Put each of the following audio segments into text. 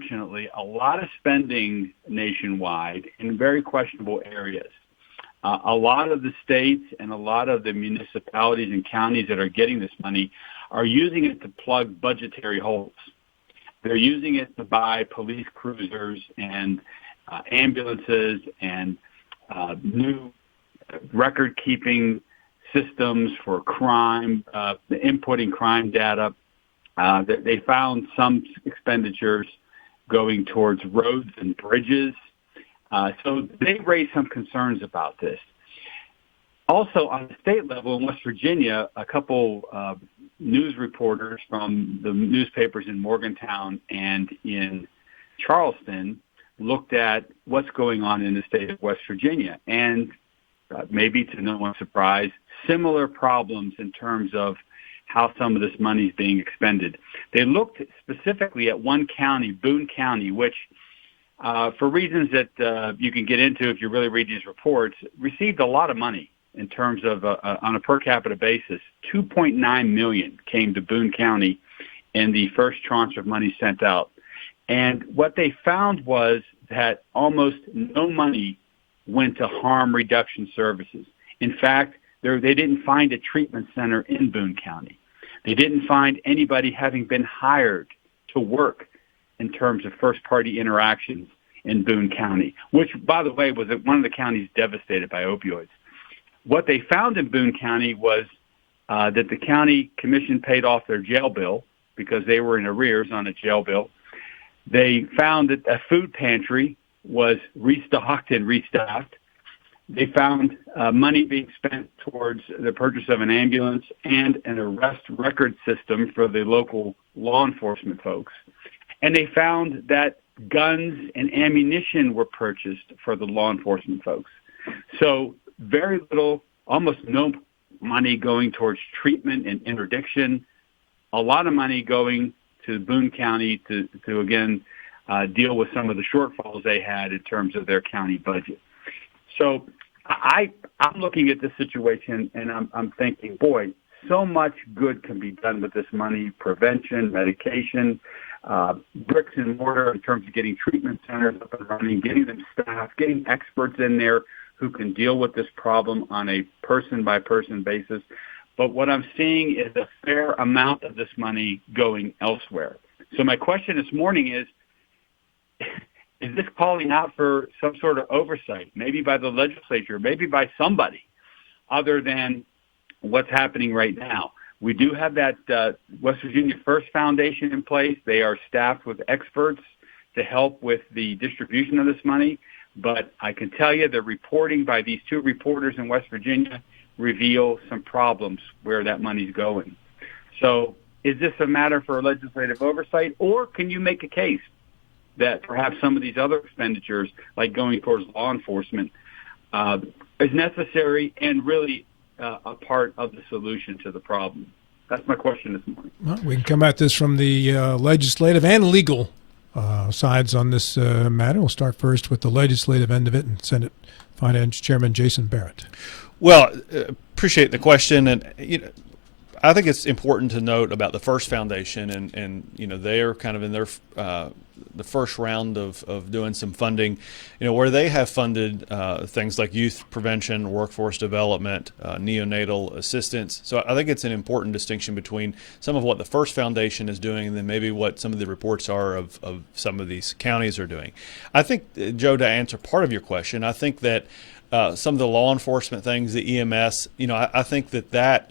unfortunately, a lot of spending nationwide in very questionable areas. A lot of the states and a lot of the municipalities and counties that are getting this money are using it to plug budgetary holes. They're using it to buy police cruisers and ambulances and new record-keeping systems for crime, inputting crime data. They found some expenditures going towards roads and bridges. So they raised some concerns about this. Also, on the state level in West Virginia, a couple news reporters from the newspapers in Morgantown and in Charleston looked at what's going on in the state of West Virginia. And maybe to no one's surprise, similar problems in terms of how some of this money is being expended. They looked specifically at one county, Boone County, which for reasons that you can get into if you really read these reports, received a lot of money in terms of, on a per capita basis. $2.9 million came to Boone County in the first tranche of money sent out. And what they found was that almost no money went to harm reduction services. In fact, they didn't find a treatment center in Boone County. They didn't find anybody having been hired to work in terms of first-party interactions in Boone County, which, by the way, was one of the counties devastated by opioids. What they found in Boone County was that the county commission paid off their jail bill because they were in arrears on a jail bill. They found that a food pantry was restocked and restaffed. They found money being spent towards the purchase of an ambulance and an arrest record system for the local law enforcement folks. And they found that guns and ammunition were purchased for the law enforcement folks. So very little, almost no money going towards treatment and interdiction, a lot of money going to Boone County to again, deal with some of the shortfalls they had in terms of their county budget. So I'm looking at this situation and I'm thinking, boy, so much good can be done with this money: prevention, medication, bricks and mortar in terms of getting treatment centers up and running, getting them staffed, getting experts in there who can deal with this problem on a person-by-person basis. But what I'm seeing is a fair amount of this money going elsewhere. So my question this morning is this calling out for some sort of oversight, maybe by the legislature, maybe by somebody other than what's happening right now? We do have that West Virginia First Foundation in place. They are staffed with experts to help with the distribution of this money. But I can tell you the reporting by these two reporters in West Virginia reveal some problems where that money's going. So is this a matter for legislative oversight, or can you make a case that perhaps some of these other expenditures, like going towards law enforcement, is necessary and really a part of the solution to the problem? That's my question this morning. Well, we can come at this from the legislative and legal sides on this matter. We'll start first with the legislative end of it, and Senate Finance Chairman Jason Barrett. Well, appreciate the question, and I think it's important to note about the First Foundation, and they're kind of in their the first round of doing some funding, where they have funded things like youth prevention, workforce development, neonatal assistance. So I think it's an important distinction between some of what the First Foundation is doing and then maybe what some of the reports are of some of these counties are doing. I think, Joe, to answer part of your question, I think that some of the law enforcement things, the EMS, I think that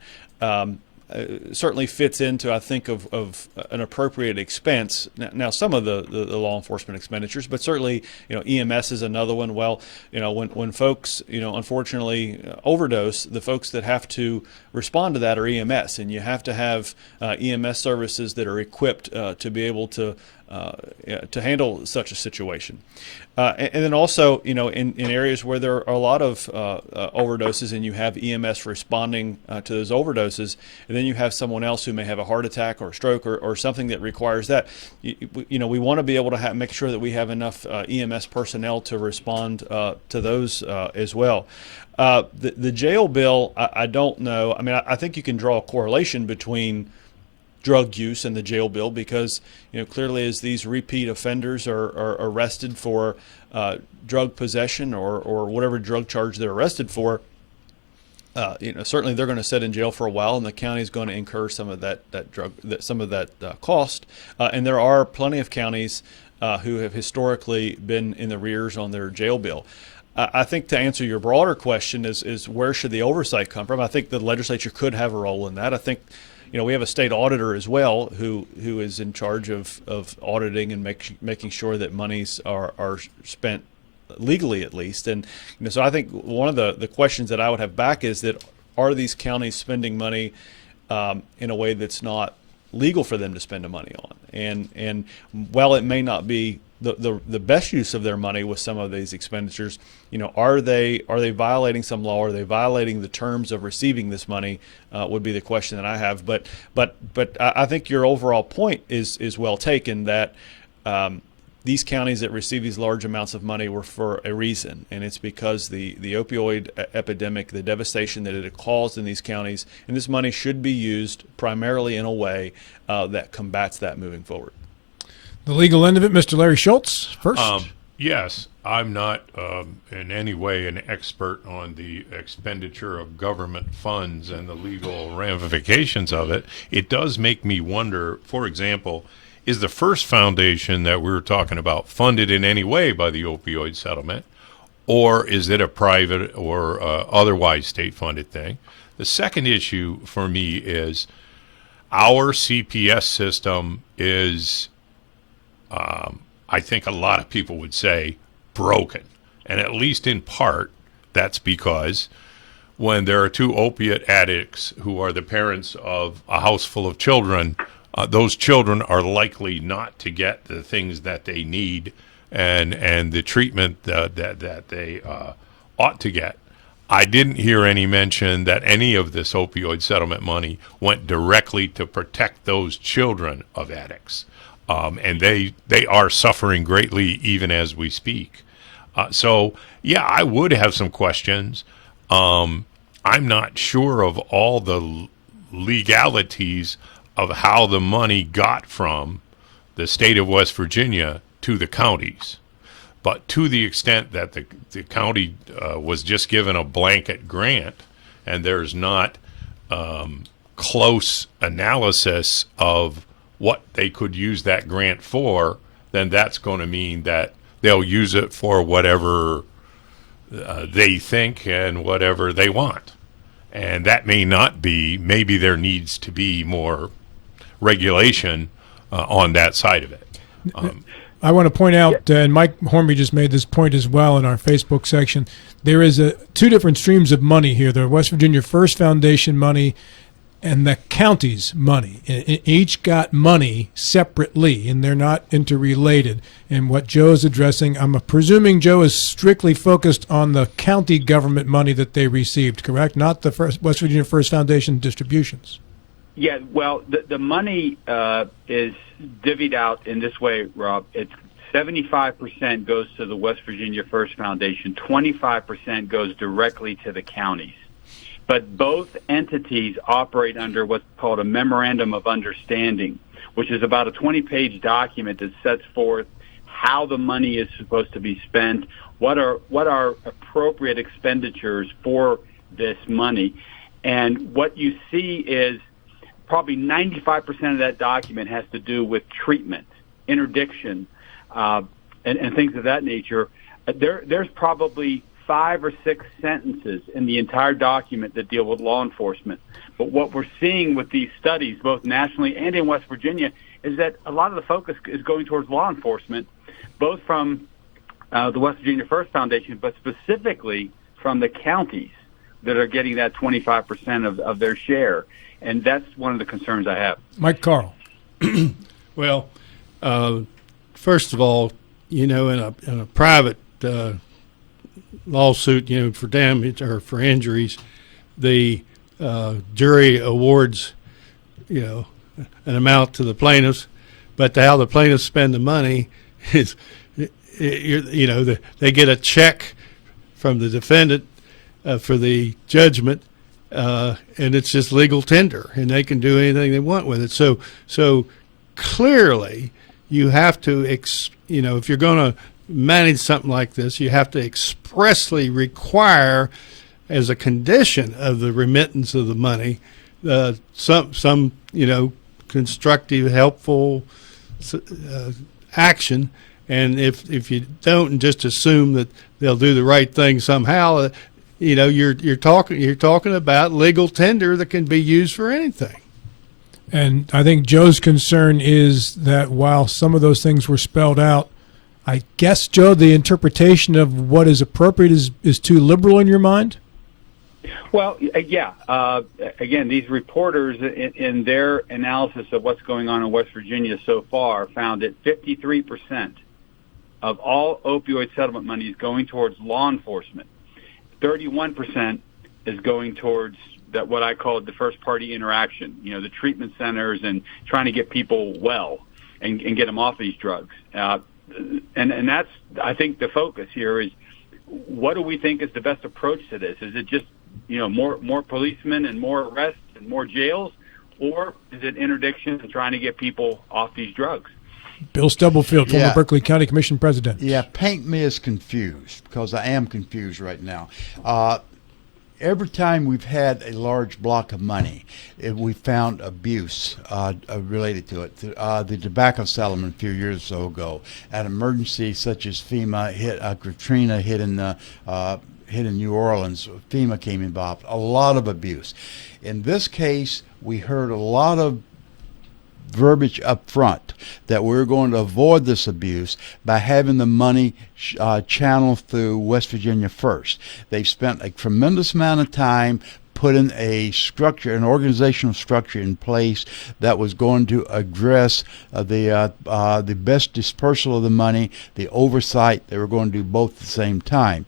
certainly fits into, I think, of an appropriate expense. Now, some of the law enforcement expenditures, but certainly, EMS is another one. Well, when folks, unfortunately overdose, the folks that have to respond to that are EMS, and you have to have EMS services that are equipped to be able to handle such a situation. And then also, in areas where there are a lot of overdoses and you have EMS responding to those overdoses, and then you have someone else who may have a heart attack or a stroke or something that requires that, we want to be able to make sure that we have enough EMS personnel to respond to those as well. The jail bill, I don't know. I mean, I think you can draw a correlation between drug use in the jail bill, because clearly as these repeat offenders are arrested for drug possession or whatever drug charge they're arrested for, certainly they're going to sit in jail for a while, and the county is going to incur some of that cost. And there are plenty of counties who have historically been in the rears on their jail bill. I think to answer your broader question is where should the oversight come from? I think the legislature could have a role in that. I think we have a state auditor as well who is in charge of auditing and making sure that monies are spent legally, at least. And so I think one of the questions that I would have back is that, are these counties spending money in a way that's not legal for them to spend the money on? And while it may not be the best use of their money with some of these expenditures, are they violating some law? Are they violating the terms of receiving this money? Would be the question that I have. But I think your overall point is well taken, that these counties that receive these large amounts of money were for a reason, and it's because the opioid epidemic, the devastation that it had caused in these counties, and this money should be used primarily in a way that combats that moving forward. The legal end of it, Mr. Larry Schultz, first. Yes, I'm not in any way an expert on the expenditure of government funds and the legal ramifications of it. It does make me wonder, for example, is the first foundation that we were talking about funded in any way by the opioid settlement, or is it a private or otherwise state-funded thing? The second issue for me is our CPS system is, I think a lot of people would say, broken. And at least in part, that's because when there are two opiate addicts who are the parents of a house full of children, those children are likely not to get the things that they need and the treatment that they ought to get. I didn't hear any mention that any of this opioid settlement money went directly to protect those children of addicts. And they are suffering greatly even as we speak. So, yeah, I would have some questions. I'm not sure of all the legalities of how the money got from the state of West Virginia to the counties. But to the extent that the county was just given a blanket grant and there's not close analysis of what they could use that grant for, then that's going to mean that they'll use it for whatever they think and whatever they want. And that may not be, maybe there needs to be more regulation on that side of it. I want to point out, and Mike Hornby just made this point as well in our Facebook section, there is two different streams of money here. The West Virginia First Foundation money and the county's money. Each got money separately, and they're not interrelated. And what Joe's addressing, I'm presuming Joe is strictly focused on the county government money that they received, correct? Not the West Virginia First Foundation distributions. Yeah, well, the money is divvied out in this way, Rob. It's 75% goes to the West Virginia First Foundation, 25% goes directly to the counties. But both entities operate under what's called a Memorandum of Understanding, which is about a 20-page document that sets forth how the money is supposed to be spent, what are appropriate expenditures for this money. And what you see is probably 95% of that document has to do with treatment, interdiction, and things of that nature. There's probably 5 or 6 sentences in the entire document that deal with law enforcement. But what we're seeing with these studies, both nationally and in West Virginia, is that a lot of the focus is going towards law enforcement, both from the West Virginia First Foundation, but specifically from the counties that are getting that 25% of their share. And that's one of the concerns I have. Mike Carl. Well, first of all, in a private lawsuit, for damage or for injuries, the jury awards, an amount to the plaintiffs, but how the plaintiffs spend the money is, they get a check from the defendant for the judgment, and it's just legal tender, and they can do anything they want with it. So clearly, you have to, if you're going to manage something like this, you have to expressly require, as a condition of the remittance of the money, some constructive, helpful action. And if you don't and just assume that they'll do the right thing somehow, you're talking about legal tender that can be used for anything. And I think Joe's concern is that while some of those things were spelled out, I guess, Joe, the interpretation of what is appropriate is too liberal in your mind? Well, yeah. Again, these reporters in their analysis of what's going on in West Virginia so far found that 53% of all opioid settlement money is going towards law enforcement. 31% is going towards that what I call the first party interaction, the treatment centers and trying to get people well and get them off these drugs. And that's, I think, the focus here is what do we think is the best approach to this? Is it just, more policemen and more arrests and more jails, or is it interdiction and trying to get people off these drugs? Bill Stubblefield, former Berkeley County Commission president. Yeah, paint me as confused, because I am confused right now. Every time we've had a large block of money, we found abuse related to it. The tobacco settlement a few years or so ago, an emergency such as FEMA Katrina hit in New Orleans, FEMA came involved. A lot of abuse. In this case, we heard a lot of verbiage up front that we're going to avoid this abuse by having the money channeled through West Virginia First. They've spent a tremendous amount of time putting a structure, an organizational structure in place that was going to address the best dispersal of the money, the oversight. They were going to do both at the same time.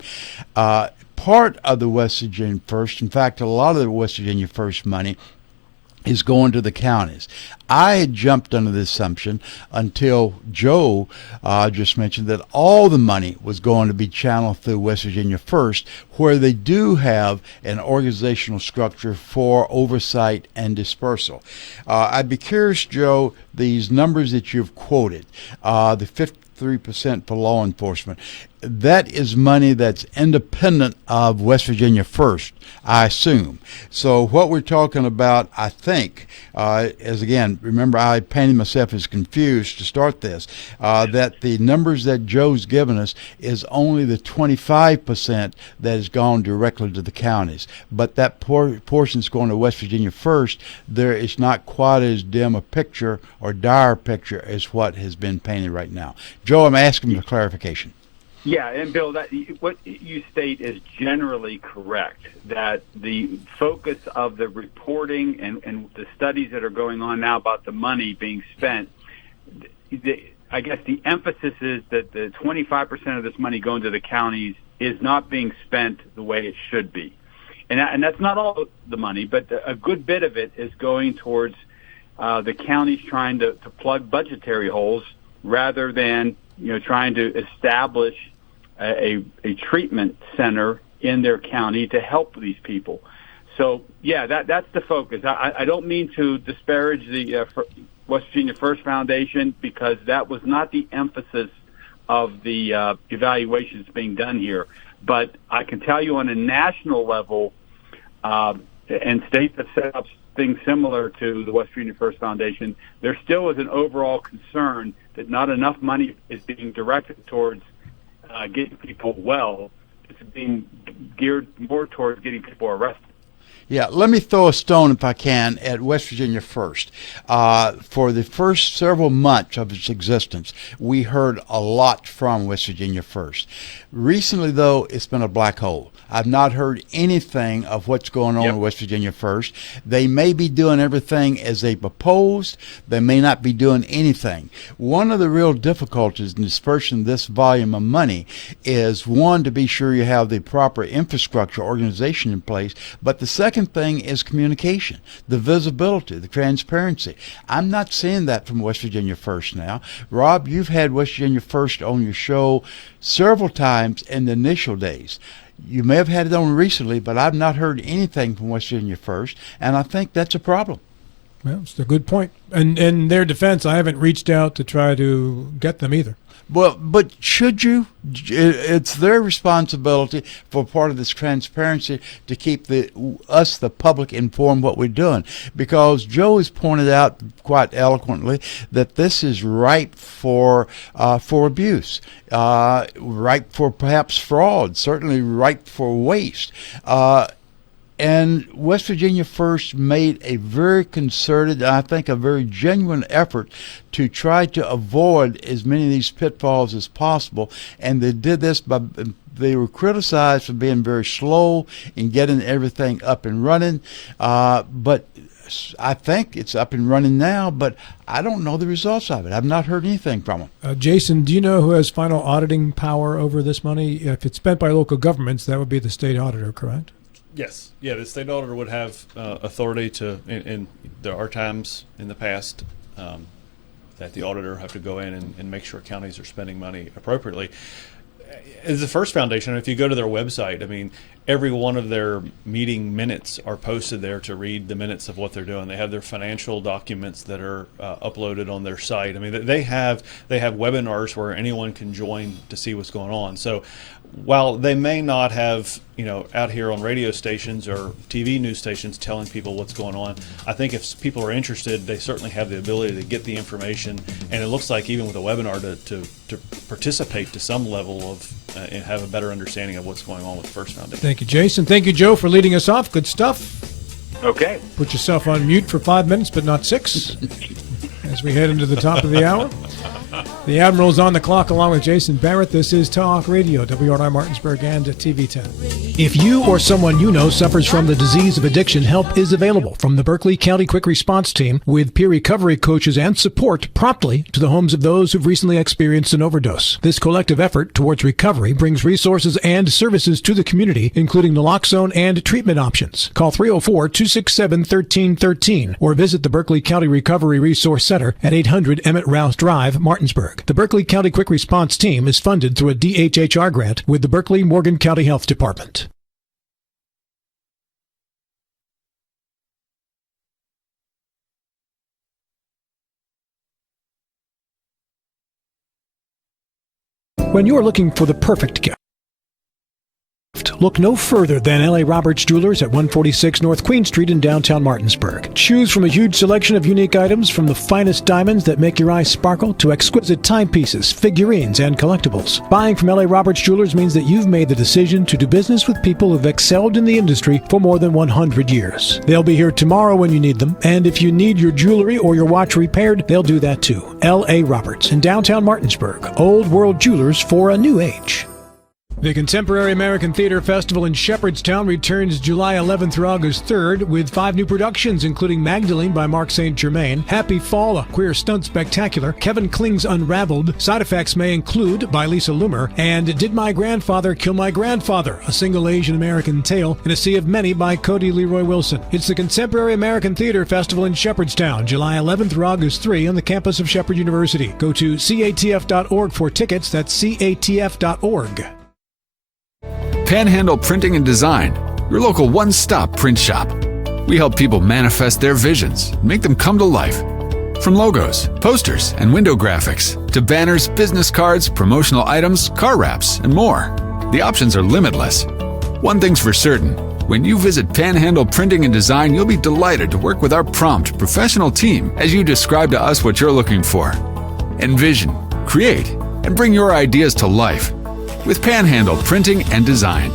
Part of the West Virginia First, in fact, a lot of the West Virginia First money is going to the counties. I had jumped under the assumption until Joe just mentioned that all the money was going to be channeled through West Virginia First, where they do have an organizational structure for oversight and dispersal. I'd be curious, Joe, these numbers that you've quoted, the 53% for law enforcement, that is money that's independent of West Virginia First, I assume. So what we're talking about, I think, is, again, remember I painted myself as confused to start this, that the numbers that Joe's given us is only the 25% that has gone directly to the counties. But that portion is going to West Virginia First. There is not quite as dim a picture or dire picture as what has been painted right now. Joe, I'm asking for clarification. Yeah, and Bill, what you state is generally correct, that the focus of the reporting and the studies that are going on now about the money being spent, I guess the emphasis is that the 25% of this money going to the counties is not being spent the way it should be. And that's not all the money, but a good bit of it is going towards the counties trying to plug budgetary holes rather than trying to establish a treatment center in their county to help these people. So, yeah, that's the focus. I don't mean to disparage the West Virginia First Foundation, because that was not the emphasis of the evaluations being done here. But I can tell you on a national level, and states have set up things similar to the West Virginia First Foundation, there still is an overall concern that not enough money is being directed towards getting people well. It's being geared more towards getting people arrested. Yeah, let me throw a stone, if I can, at West Virginia First. For the first several months of its existence, we heard a lot from West Virginia First. Recently, though, it's been a black hole. I've not heard anything of what's going on in West Virginia First. They may be doing everything as they proposed. They may not be doing anything. One of the real difficulties in dispersing this volume of money is, one, to be sure you have the proper infrastructure organization in place, but the second thing is communication, the visibility, the transparency. I'm not seeing that from West Virginia First now. Rob, you've had West Virginia First on your show several times in the initial days. You may have had it on recently, but I've not heard anything from West Virginia First, and I think that's a problem. Well, it's a good point. And in their defense, I haven't reached out to try to get them either. Well, but should you? It's their responsibility for part of this transparency to keep the public, informed what we're doing. Because Joe has pointed out quite eloquently that this is ripe for abuse, ripe for perhaps fraud, certainly ripe for waste. And West Virginia First made a very concerted, I think a very genuine effort to try to avoid as many of these pitfalls as possible. And they did this by, they were criticized for being very slow in getting everything up and running. But I think it's up and running now, but I don't know the results of it. I've not heard anything from them. Jason, do you know who has final auditing power over this money? If it's spent by local governments, that would be the state auditor, correct? Yes. Yeah, the state auditor would have authority to, and there are times in the past that the auditor have to go in and make sure counties are spending money appropriately. As the First Foundation, if you go to their website, I mean, every one of their meeting minutes are posted there to read the minutes of what they're doing. They have their financial documents that are uploaded on their site. I mean, they have webinars where anyone can join to see what's going on. So while they may not have, out here on radio stations or TV news stations telling people what's going on, I think if people are interested, they certainly have the ability to get the information. And it looks like even with a webinar to participate to some level of and have a better understanding of what's going on with First Foundation. Thank you, Jason. Thank you, Joe, for leading us off. Good stuff. Okay. Put yourself on mute for 5 minutes, but not 6, as we head into the top of the hour. The Admiral's on the clock along with Jason Barrett. This is Talk Radio, WRI Martinsburg and TV10. If you or someone you know suffers from the disease of addiction, help is available from the Berkeley County Quick Response Team with peer recovery coaches and support promptly to the homes of those who've recently experienced an overdose. This collective effort towards recovery brings resources and services to the community, including naloxone and treatment options. Call 304-267-1313 or visit the Berkeley County Recovery Resource Center at 800 Emmett Rouse Drive, Martinsburg. The Berkeley County Quick Response Team is funded through a DHHR grant with the Berkeley Morgan County Health Department. When you're looking for the perfect gift, look no further than L.A. Roberts Jewelers at 146 North Queen Street in downtown Martinsburg. Choose from a huge selection of unique items, from the finest diamonds that make your eyes sparkle to exquisite timepieces, figurines, and collectibles. Buying from L.A. Roberts Jewelers means that you've made the decision to do business with people who've excelled in the industry for more than 100 years. They'll be here tomorrow when you need them, and if you need your jewelry or your watch repaired, they'll do that too. L.A. Roberts in downtown Martinsburg. Old World Jewelers for a new age. The Contemporary American Theater Festival in Shepherdstown returns July 11th through August 3rd with 5 new productions, including Magdalene by Mark St. Germain, Happy Fall, a queer stunt spectacular, Kevin Kling's Unraveled, Side Effects May Include by Lisa Loomer, and Did My Grandfather Kill My Grandfather, a single Asian American tale in a sea of many by Cody Leroy Wilson. It's the Contemporary American Theater Festival in Shepherdstown, July 11th through August 3 on the campus of Shepherd University. Go to catf.org for tickets. That's catf.org. Panhandle Printing and Design, your local one-stop print shop. We help people manifest their visions, make them come to life. From logos, posters, and window graphics, to banners, business cards, promotional items, car wraps, and more. The options are limitless. One thing's for certain, when you visit Panhandle Printing and Design, you'll be delighted to work with our prompt, professional team as you describe to us what you're looking for. Envision, create, and bring your ideas to life with Panhandle Printing and Design.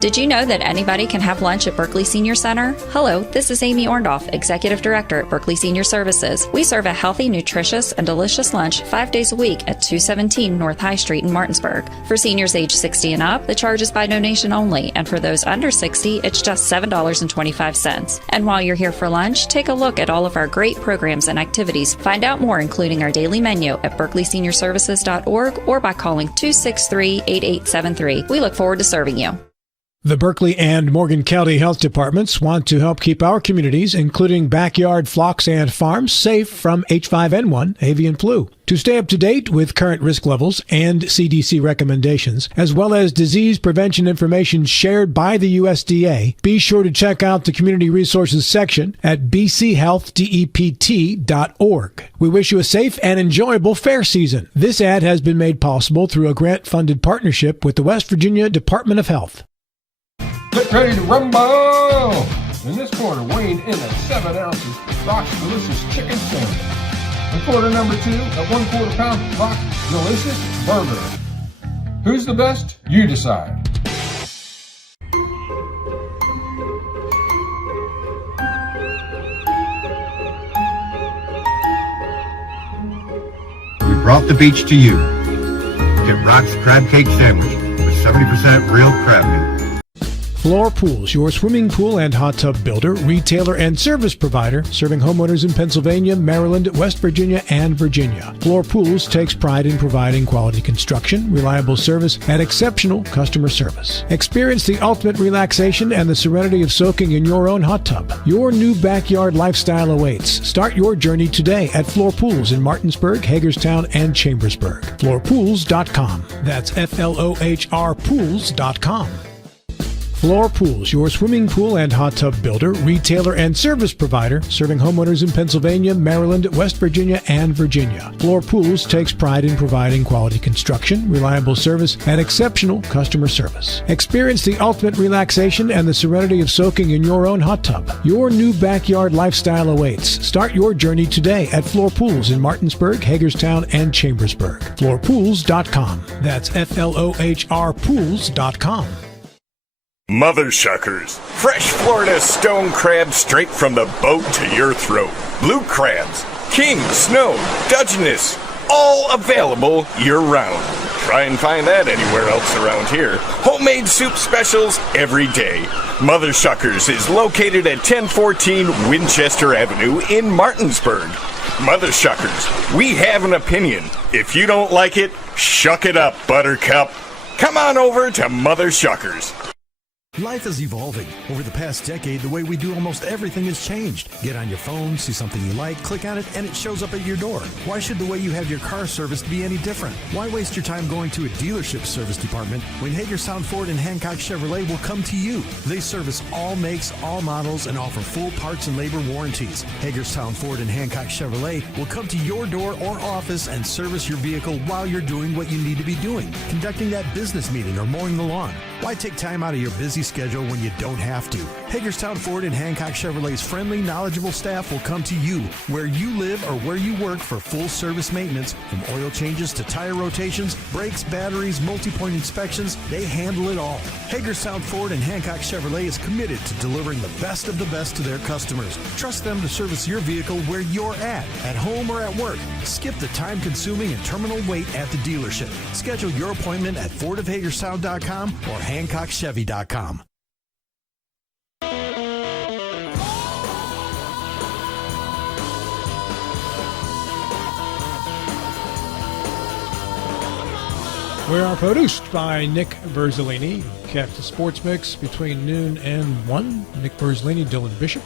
Did you know that anybody can have lunch at Berkeley Senior Center? Hello, this is Amy Orndorff, Executive Director at Berkeley Senior Services. We serve a healthy, nutritious, and delicious lunch 5 days a week at 217 North High Street in Martinsburg. For seniors age 60 and up, the charge is by donation only, and for those under 60, it's just $7.25. And while you're here for lunch, take a look at all of our great programs and activities. Find out more, including our daily menu, at berkeleyseniorservices.org or by calling 263-8873. We look forward to serving you. The Berkeley and Morgan County Health Departments want to help keep our communities, including backyard flocks and farms, safe from H5N1 avian flu. To stay up to date with current risk levels and CDC recommendations, as well as disease prevention information shared by the USDA, be sure to check out the Community Resources section at bchealthdept.org. We wish you a safe and enjoyable fair season. This ad has been made possible through a grant-funded partnership with the West Virginia Department of Health. Get ready to rumble! In this quarter, weighed in at 7 ounces, Rock's Delicious Chicken Sandwich. In quarter number 2, at 1/4 pound, Rock's Delicious Burger. Who's the best? You decide. We brought the beach to you. Get Rock's Crab Cake Sandwich with 70% real crab meat. Floor Pools, your swimming pool and hot tub builder, retailer, and service provider, serving homeowners in Pennsylvania, Maryland, West Virginia, and Virginia. Floor Pools takes pride in providing quality construction, reliable service, and exceptional customer service. Experience the ultimate relaxation and the serenity of soaking in your own hot tub. Your new backyard lifestyle awaits. Start your journey today at Floor Pools in Martinsburg, Hagerstown, and Chambersburg. Floorpools.com. That's FLOHR Pools.com. Floor Pools, your swimming pool and hot tub builder, retailer, and service provider, serving homeowners in Pennsylvania, Maryland, West Virginia, and Virginia. Floor Pools takes pride in providing quality construction, reliable service, and exceptional customer service. Experience the ultimate relaxation and the serenity of soaking in your own hot tub. Your new backyard lifestyle awaits. Start your journey today at Floor Pools in Martinsburg, Hagerstown, and Chambersburg. Floorpools.com. That's FLOHR Pools.com. Mother Shuckers. Fresh Florida stone crab straight from the boat to your throat. Blue crabs, king, snow, Dutchness, all available year-round. Try and find that anywhere else around here. Homemade soup specials every day. Mother Shuckers is located at 1014 Winchester Avenue in Martinsburg. Mother Shuckers, we have an opinion. If you don't like it, shuck it up, Buttercup. Come on over to Mother Shuckers. Life is evolving. Over the past decade, the way we do almost everything has changed. Get on your phone, see something you like, click on it, and it shows up at your door. Why should the way you have your car serviced be any different? Why waste your time going to a dealership service department when Hagerstown Ford and Hancock Chevrolet will come to you? They service all makes, all models, and offer full parts and labor warranties. Hagerstown Ford and Hancock Chevrolet will come to your door or office and service your vehicle while you're doing what you need to be doing, conducting that business meeting or mowing the lawn. Why take time out of your busy schedule when you don't have to? Hagerstown Ford and Hancock Chevrolet's friendly, knowledgeable staff will come to you where you live or where you work for full service maintenance, from oil changes to tire rotations, brakes, batteries, multi-point inspections. They handle it all. Hagerstown Ford and Hancock Chevrolet is committed to delivering the best of the best to their customers. Trust them to service your vehicle where you're at home or at work. Skip the time-consuming and terminal wait at the dealership. Schedule your appointment at fordofhagerstown.com or hancockchevy.com. We are produced by Nick Verzolini. Kept the sports mix between noon and 1. Nick Verzolini, Dylan Bishop.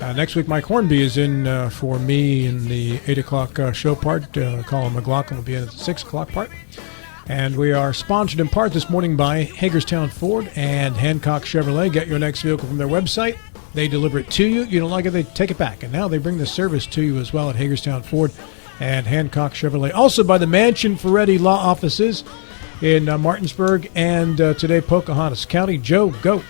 Next week, Mike Hornby is in for me in the 8 o'clock show part. Colin McLaughlin will be in at the 6 o'clock part. And we are sponsored in part this morning by Hagerstown Ford and Hancock Chevrolet. Get your next vehicle from their website. They deliver it to you. You don't like it, they take it back. And now they bring the service to you as well at Hagerstown Ford and Hancock Chevrolet. Also by the Mansion Ferretti Law Offices in Martinsburg and today Pocahontas County. Joe, go.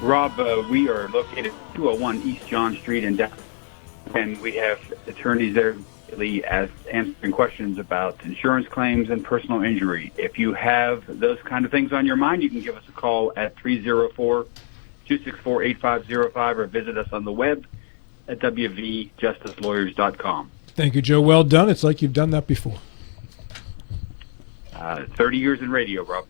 Rob, we are located at 201 East John Street in Dallas, and we have attorneys there answering questions about insurance claims and personal injury. If you have those kind of things on your mind, you can give us a call at 304-264-8505 or visit us on the web at wvjusticelawyers.com. Thank you, Joe. Well done. It's like you've done that before. 30 years in radio, Rob.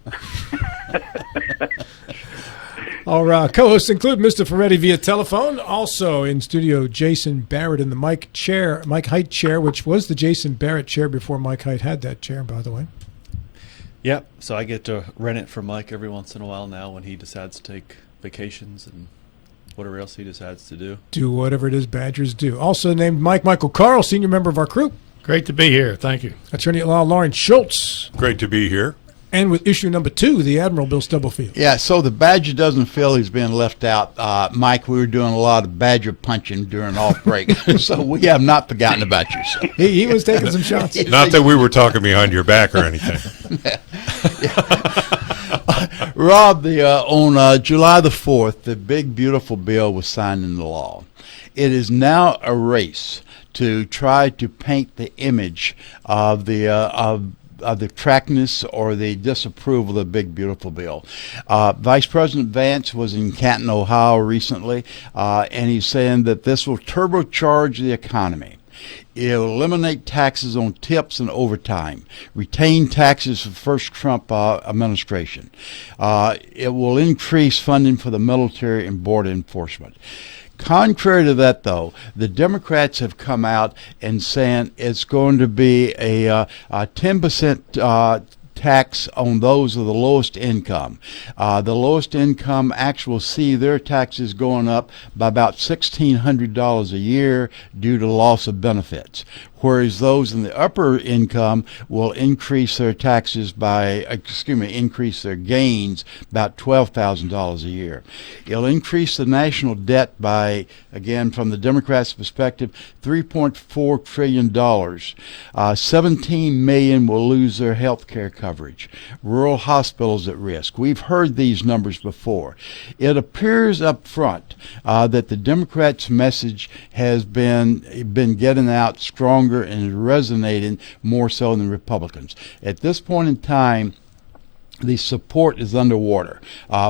Our co-hosts include Mr. Ferretti via telephone. Also in studio, Jason Barrett in the Mike Height chair, which was the Jason Barrett chair before Mike Height had that chair, by the way. Yep. So I get to rent it from Mike every once in a while now when he decides to take vacations and whatever else he decides to do. Do whatever it is Badgers do. Also named Michael Carl, senior member of our crew. Great to be here. Thank you. Attorney at law Lauren Schultz. Great to be here. And with issue number 2, the Admiral Bill Stubblefield. Yeah, so the Badger doesn't feel he's being left out. Mike, we were doing a lot of Badger punching during off break, so we have not forgotten about you. So. He was taking some shots. Not that we were talking behind your back or anything. Rob, on July the 4th, the big, beautiful bill was signed into law. It is now a race to try to paint the image of the trackness or the disapproval of the big, beautiful bill. Vice President Vance was in Canton, Ohio recently, and he's saying that this will turbocharge the economy. It'll eliminate taxes on tips and overtime, retain taxes for the first Trump administration. It will increase funding for the military and border enforcement. Contrary to that, though, the Democrats have come out and saying it's going to be a 10% tax on those of the lowest income. The lowest income actually will see their taxes going up by about $1,600 a year due to loss of benefits, whereas those in the upper income will increase their taxes increase their gains about $12,000 a year. It'll increase the national debt by, again, from the Democrats' perspective, $3.4 trillion. 17 million will lose their health care coverage. Rural hospitals at risk. We've heard these numbers before. It appears up front that the Democrats' message has been getting out stronger and is resonating more so than Republicans. At this point in time, the support is underwater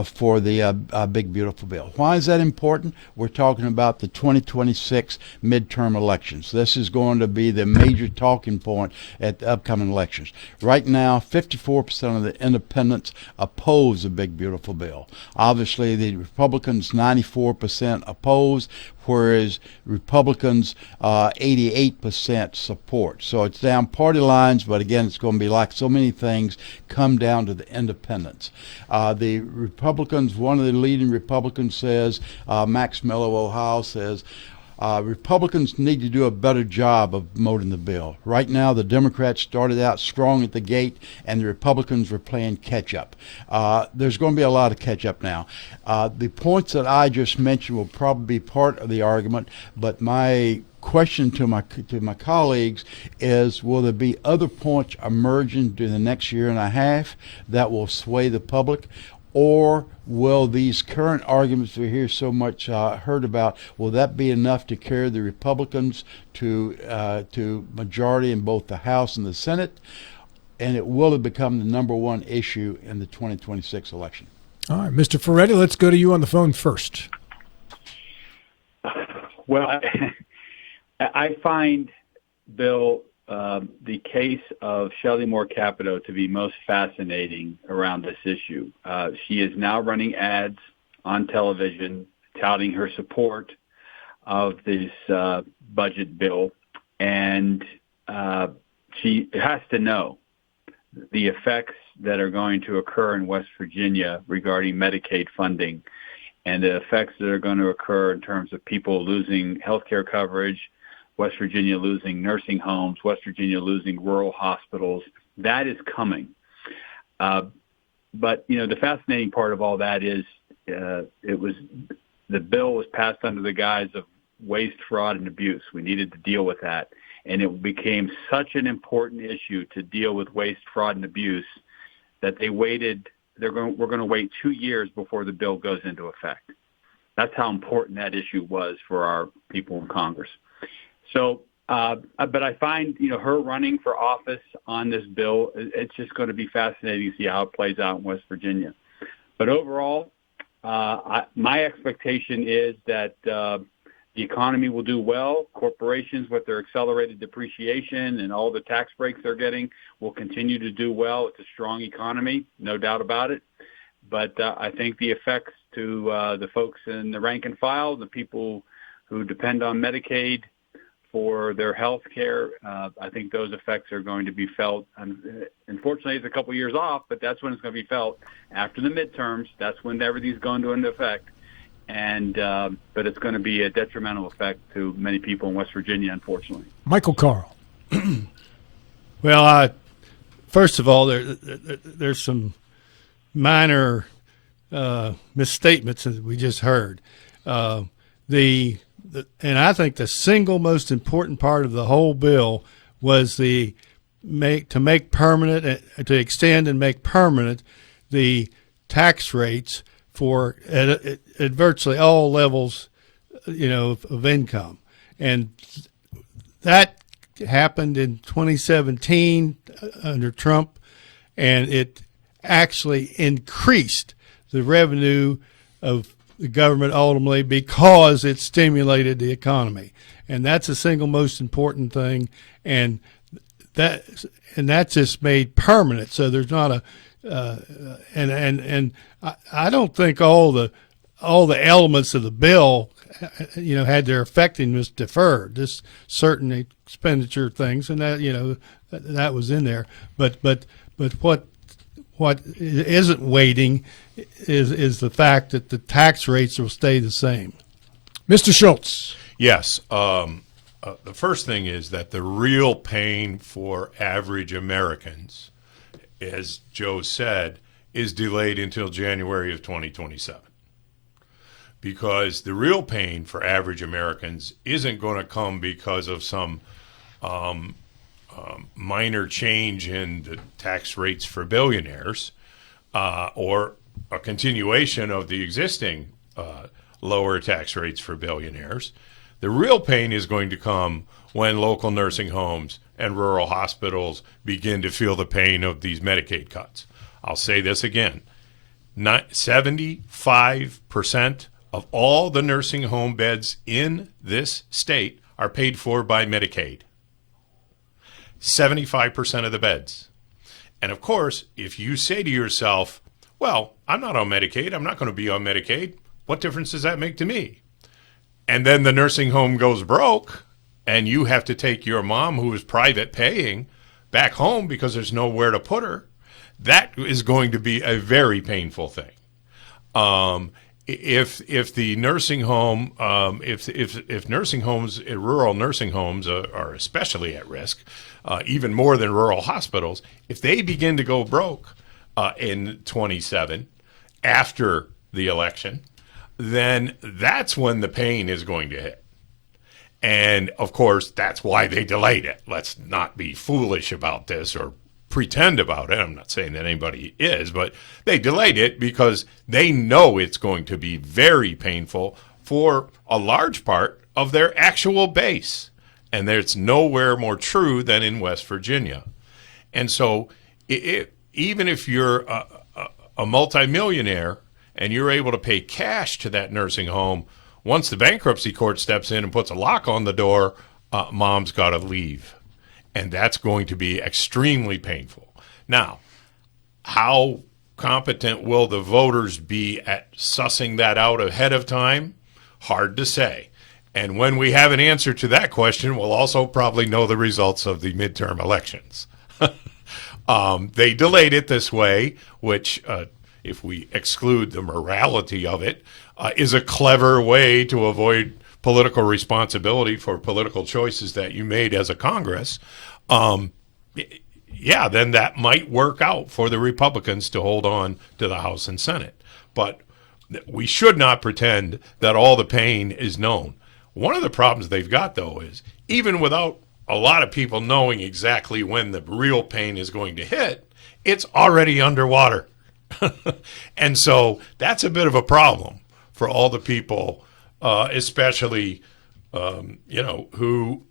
for the big, beautiful bill. Why is that important? We're talking about the 2026 midterm elections. This is going to be the major talking point at the upcoming elections. Right now, 54% of the independents oppose the big, beautiful bill. Obviously, the Republicans, 94% oppose, whereas Republicans 88% support. So it's down party lines, but again, it's going to be like so many things, come down to the independents. The Republicans, one of the leading Republicans says, Max Miller of Ohio says, Republicans need to do a better job of promoting the bill. Right now, the Democrats started out strong at the gate, and the Republicans were playing catch-up. There's going to be a lot of catch-up now. The points that I just mentioned will probably be part of the argument, but my question to my colleagues is, will there be other points emerging during the next year and a half that will sway the public? Or will these current arguments we hear so much heard about, will that be enough to carry the Republicans to majority in both the House and the Senate? And it will become the number one issue in the 2026 election? All right, Mr. Ferretti, let's go to you on the phone first. Well, I find, Bill, the case of Shelley Moore Capito to be most fascinating around this issue. She is now running ads on television touting her support of this budget bill, and she has to know the effects that are going to occur in West Virginia regarding Medicaid funding and the effects that are going to occur in terms of people losing health care coverage, West Virginia losing nursing homes, West Virginia losing rural hospitals. That is coming. But, the fascinating part of all that is the bill was passed under the guise of waste, fraud, and abuse. We needed to deal with that. And it became such an important issue to deal with waste, fraud, and abuse that they waited. We're going to wait 2 years before the bill goes into effect. That's how important that issue was for our people in Congress. So, but I find, her running for office on this bill, it's just going to be fascinating to see how it plays out in West Virginia. But overall, my expectation is that the economy will do well. Corporations, with their accelerated depreciation and all the tax breaks they're getting, will continue to do well. It's a strong economy, no doubt about it. But I think the effects to the folks in the rank and file, the people who depend on Medicaid for their health care. I think those effects are going to be felt. Unfortunately, it's a couple years off, but that's when it's going to be felt after the midterms. That's when everything's going to into effect. But it's going to be a detrimental effect to many people in West Virginia, unfortunately. Michael Carl. Well, first of all, there's some minor misstatements that we just heard. And I think the single most important part of the whole bill was to make permanent, to extend and make permanent the tax rates for at virtually all levels, of income, and that happened in 2017 under Trump, and it actually increased the revenue of the government ultimately because it stimulated the economy, and that's the single most important thing, and that's just made permanent. So there's not a and I don't think all the elements of the bill, had their effectiveness deferred. Just certain expenditure things, and that was in there. But what isn't waiting is the fact that the tax rates will stay the same. Mr. Schultz. Yes. The first thing is that the real pain for average Americans, as Joe said, is delayed until January of 2027. Because the real pain for average Americans isn't going to come because of some minor change in the tax rates for billionaires or a continuation of the existing lower tax rates for billionaires. The real pain is going to come when local nursing homes and rural hospitals begin to feel the pain of these Medicaid cuts. I'll say this again. 75% of all the nursing home beds in this state are paid for by Medicaid. 75% of the beds. And of course, if you say to yourself, well, I'm not on Medicaid, I'm not going to be on Medicaid, what difference does that make to me? And then the nursing home goes broke, and you have to take your mom, who is private paying, back home because there's nowhere to put her. That is going to be a very painful thing. If the nursing home, if nursing homes, rural nursing homes are especially at risk, even more than rural hospitals, if they begin to go broke in 27 after the election, then that's when the pain is going to hit. And of course, that's why they delayed it. Let's not be foolish about this or pretend about it. I'm not saying that anybody is, but they delayed it because they know it's going to be very painful for a large part of their actual base. And there's nowhere more true than in West Virginia. And so even if you're a multimillionaire and you're able to pay cash to that nursing home, once the bankruptcy court steps in and puts a lock on the door, mom's got to leave. And that's going to be extremely painful. Now, how competent will the voters be at sussing that out ahead of time? Hard to say. And when we have an answer to that question, we'll also probably know the results of the midterm elections. They delayed it this way, which, if we exclude the morality of it, is a clever way to avoid political responsibility for political choices that you made as a Congress. Yeah, then that might work out for the Republicans to hold on to the House and Senate. But we should not pretend that all the pain is known. One of the problems they've got, though, is even without a lot of people knowing exactly when the real pain is going to hit, it's already underwater. And so that's a bit of a problem for all the people, especially, who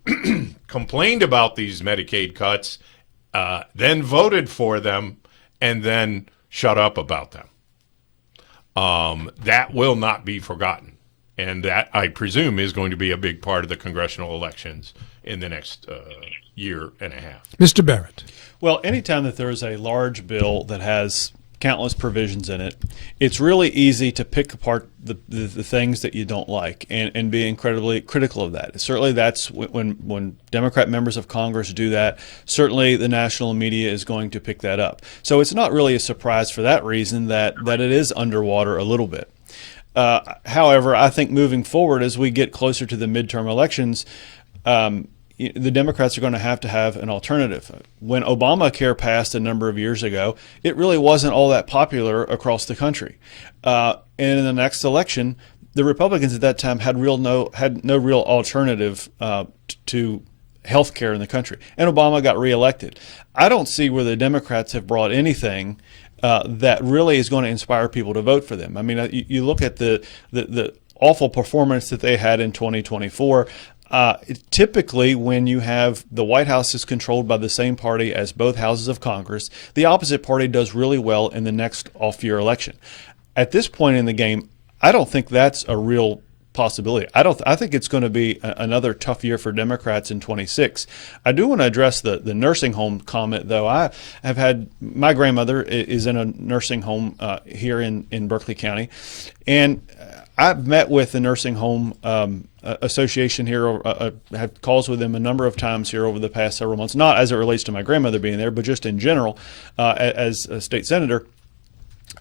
complained about these Medicaid cuts, then voted for them, and then shut up about them. That will not be forgotten. And that, I presume, is going to be a big part of the congressional elections in the next year and a half. Mr. Barrett. Well, anytime that there is a large bill that has countless provisions in it. It's really easy to pick apart the things that you don't like and be incredibly critical of that. Certainly that's when Democrat members of Congress do that, certainly the national media is going to pick that up. So it's not really a surprise for that reason that it is underwater a little bit. However, I think moving forward as we get closer to the midterm elections, the Democrats are going to have an alternative. When Obamacare passed a number of years ago, it really wasn't all that popular across the country. And in the next election, the Republicans at that time had no real alternative to health care in the country. And Obama got reelected. I don't see where the Democrats have brought anything that really is going to inspire people to vote for them. I mean, you look at the awful performance that they had in 2024. Typically, when you have the White House is controlled by the same party as both houses of Congress, the opposite party does really well in the next off-year election. At this point in the game, I don't think that's a real possibility. I think it's going to be another tough year for Democrats in 26. I do want to address the nursing home comment, though. I have had my grandmother is in a nursing home here in Berkeley County, and I've met with the nursing home association here, had calls with them a number of times here over the past several months, not as it relates to my grandmother being there, but just in general as a state senator.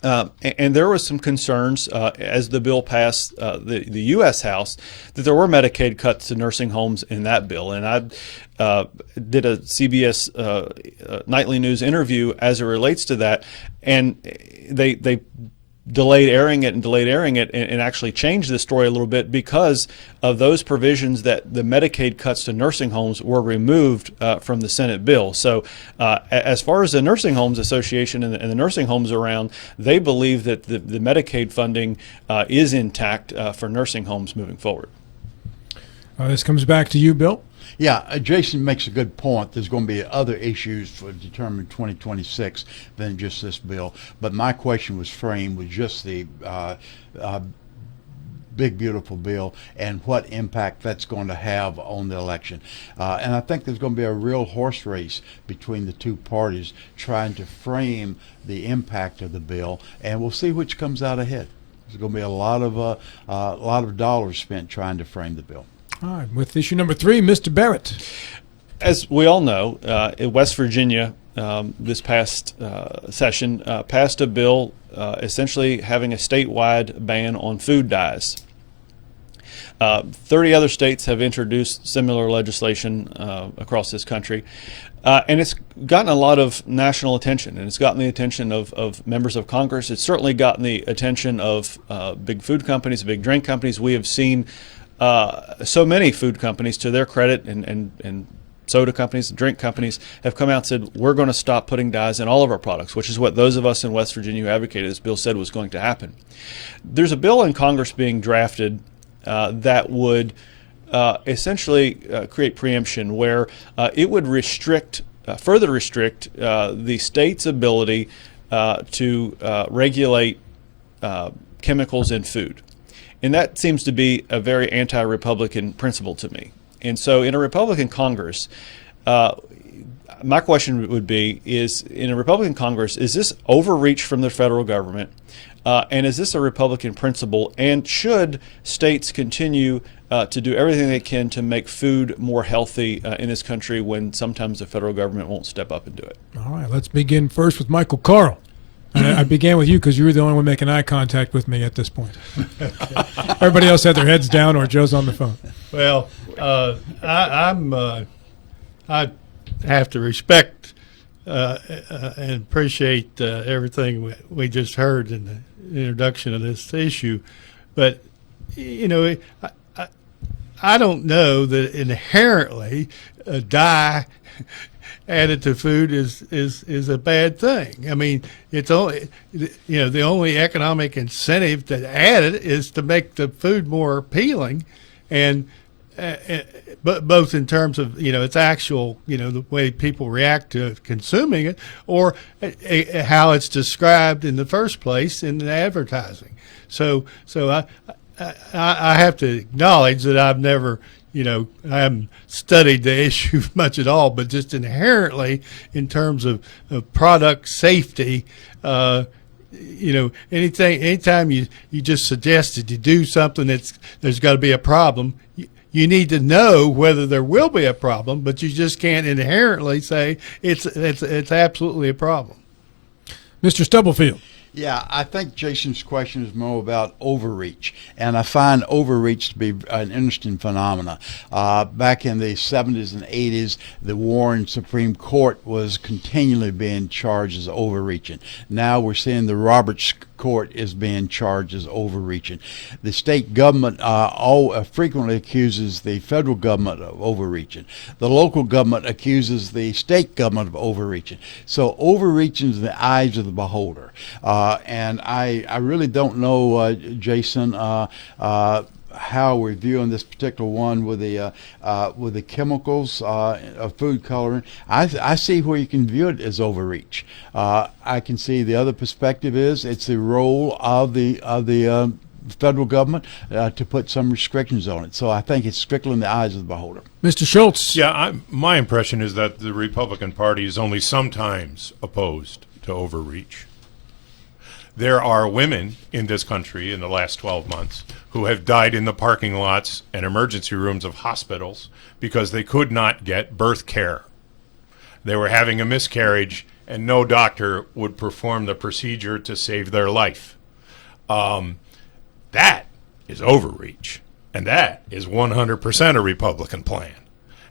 And there was some concerns as the bill passed the U.S. House that there were Medicaid cuts to nursing homes in that bill. And I did a CBS Nightly News interview as it relates to that, and they delayed airing it and actually changed the story a little bit because of those provisions that the Medicaid cuts to nursing homes were removed from the Senate bill. So as far as the Nursing Homes Association and the nursing homes around, they believe that the Medicaid funding is intact for nursing homes moving forward. This comes back to you, Bill. Yeah, Jason makes a good point. There's going to be other issues for determining 2026 than just this bill. But my question was framed with just the big, beautiful bill and what impact that's going to have on the election. And I think there's going to be a real horse race between the two parties trying to frame the impact of the bill, and we'll see which comes out ahead. There's going to be a lot of dollars spent trying to frame the bill. All right, with issue number 3, Mr. Barrett. As we all know, in West Virginia, this past session passed a bill essentially having a statewide ban on food dyes. 30 other states have introduced similar legislation across this country. And it's gotten a lot of national attention, and it's gotten the attention of members of Congress. It's certainly gotten the attention of big food companies, big drink companies. We have seen so many food companies, to their credit, and soda companies and drink companies have come out and said, we're going to stop putting dyes in all of our products, which is what those of us in West Virginia who advocated this bill said was going to happen. There's a bill in Congress being drafted that would essentially create preemption, where it would further restrict the state's ability to regulate chemicals in food. And that seems to be a very anti-Republican principle to me. And so in a Republican Congress, my question would be, in a Republican Congress, is this overreach from the federal government? And is this a Republican principle? And should states continue to do everything they can to make food more healthy in this country when sometimes the federal government won't step up and do it? All right, let's begin first with Michael Carl. And I began with you because you were the only one making eye contact with me at this point. Everybody else had their heads down or Joe's on the phone. Well, I have to respect and appreciate everything we just heard in the introduction of this issue. But, you know, I don't know that inherently a dye added to food is a bad thing. I mean, it's only, you know, the only economic incentive to add it is to make the food more appealing, and but both in terms of, you know, its actual, you know, the way people react to consuming it, or how it's described in the first place in the advertising. So I have to acknowledge that I've never, you know, I haven't studied the issue much at all, but just inherently in terms of product safety, anytime you just suggest that you do something there's got to be a problem, you need to know whether there will be a problem, but you just can't inherently say it's absolutely a problem. Mr. Stubblefield. Yeah, I think Jason's question is more about overreach, and I find overreach to be an interesting phenomena. Back in the 70s and 80s, the Warren Supreme Court was continually being charged as overreaching. Now we're seeing the Roberts Court is being charged as overreaching. The state government frequently accuses the federal government of overreaching. The local government accuses the state government of overreaching. So overreaching is in the eyes of the beholder. And I really don't know, Jason, how we're viewing this particular one with the chemicals of food coloring. I see where you can view it as overreach. I can see the other perspective is it's the role of the federal government to put some restrictions on it. So I think it's strictly in the eyes of the beholder. Mr. Schultz. Yeah, my impression is that the Republican Party is only sometimes opposed to overreach. There are women in this country in the last 12 months who have died in the parking lots and emergency rooms of hospitals because they could not get birth care. They were having a miscarriage and no doctor would perform the procedure to save their life. That is overreach, and that is 100% a Republican plan.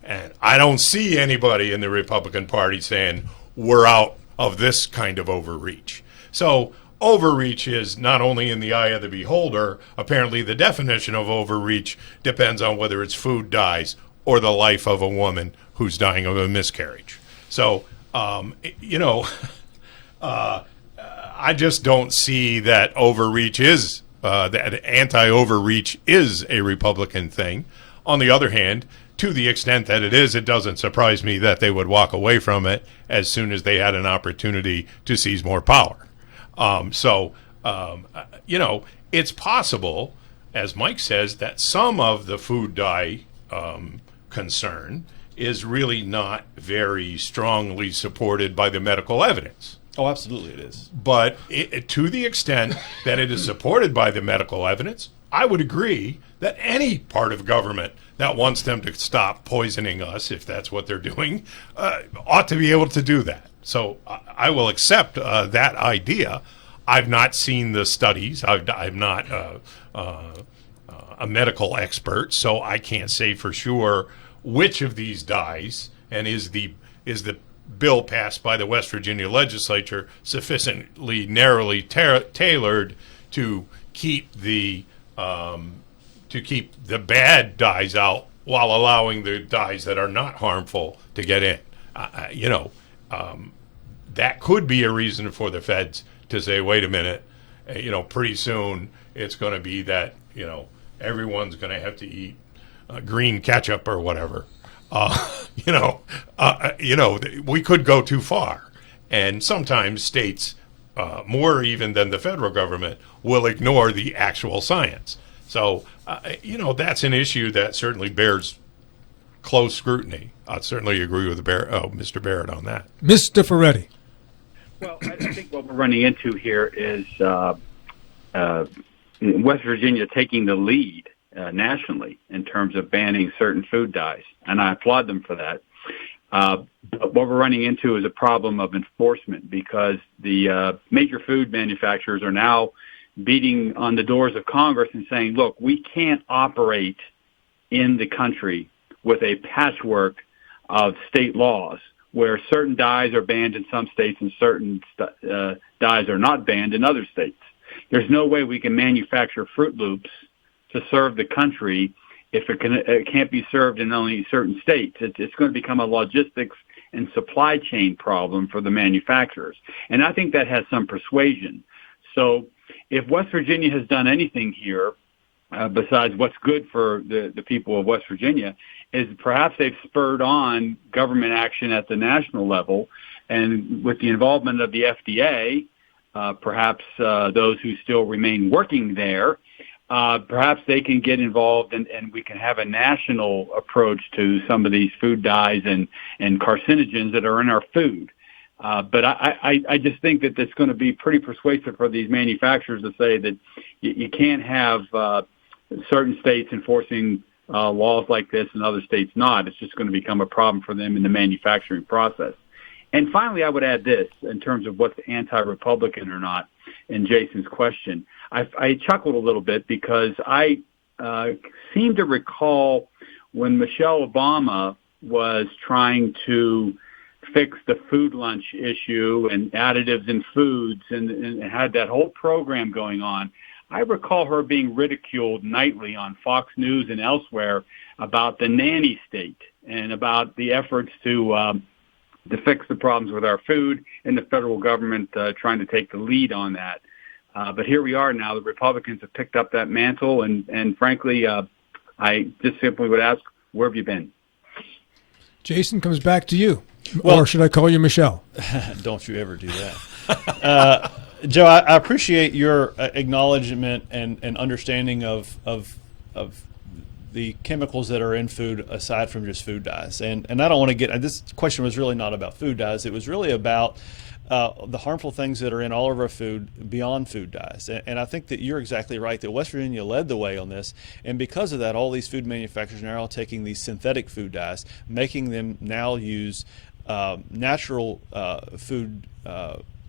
And I don't see anybody in the Republican Party saying we're out of this kind of overreach. So overreach is not only in the eye of the beholder. Apparently the definition of overreach depends on whether it's food dyes or the life of a woman who's dying of a miscarriage. So, I just don't see that overreach is, that anti-overreach is a Republican thing. On the other hand, to the extent that it is, it doesn't surprise me that they would walk away from it as soon as they had an opportunity to seize more power. It's possible, as Mike says, that some of the food dye concern is really not very strongly supported by the medical evidence. Oh, absolutely it is. But to the extent that it is supported by the medical evidence, I would agree that any part of government that wants them to stop poisoning us, if that's what they're doing, ought to be able to do that. So I will accept that idea. I've not seen the studies. I'm not a medical expert, so I can't say for sure which of these dyes, and is the bill passed by the West Virginia legislature sufficiently narrowly tailored to keep the bad dyes out while allowing the dyes that are not harmful to get in. That could be a reason for the feds to say, wait a minute, pretty soon it's going to be that, everyone's going to have to eat green ketchup or whatever. We could go too far. And sometimes states, more even than the federal government, will ignore the actual science. So, that's an issue that certainly bears close scrutiny. I certainly agree with Mr. Barrett on that. Mr. Ferretti. Well, I think what we're running into here is West Virginia taking the lead nationally in terms of banning certain food dyes, and I applaud them for that. But what we're running into is a problem of enforcement because the major food manufacturers are now beating on the doors of Congress and saying, look, we can't operate in the country with a patchwork of state laws where certain dyes are banned in some states and certain dyes are not banned in other states. There's no way we can manufacture Fruit Loops to serve the country if it can't be served in only certain states. It's going to become a logistics and supply chain problem for the manufacturers. And I think that has some persuasion. So if West Virginia has done anything here, besides what's good for the people of West Virginia, is perhaps they've spurred on government action at the national level. And with the involvement of the FDA, perhaps those who still remain working there, perhaps they can get involved and we can have a national approach to some of these food dyes and carcinogens that are in our food. But I just think that it's going to be pretty persuasive for these manufacturers to say that you can't have certain states enforcing laws like this and other states not. It's just going to become a problem for them in the manufacturing process. And finally, I would add this in terms of what's anti-Republican or not in Jason's question. I chuckled a little bit because I seem to recall when Michelle Obama was trying to fix the food lunch issue and additives in foods and had that whole program going on. I recall her being ridiculed nightly on Fox News and elsewhere about the nanny state and about the efforts to fix the problems with our food and the federal government trying to take the lead on that. But here we are now. The Republicans have picked up that mantle, and frankly, I just simply would ask, where have you been? Jason, comes back to you. Well, or should I call you Michelle? Don't you ever do that. Joe, I appreciate your acknowledgement and understanding of the chemicals that are in food aside from just food dyes. And I don't want to get – this question was really not about food dyes. It was really about the harmful things that are in all of our food beyond food dyes. And I think that you're exactly right that West Virginia led the way on this. And because of that, all these food manufacturers are now taking these synthetic food dyes, making them now use natural food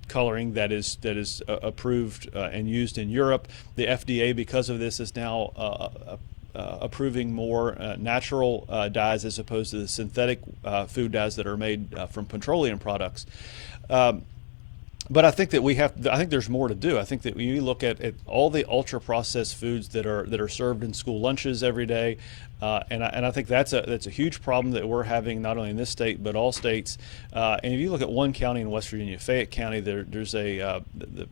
coloring that is approved and used in Europe. The FDA, because of this, is now approving more natural dyes as opposed to the synthetic food dyes that are made from petroleum products. But I think that I think there's more to do. I think that when you look at all the ultra processed foods that are served in school lunches every day, and I think that's a huge problem that we're having not only in this state but all states. And if you look at one county in West Virginia, Fayette County, there's the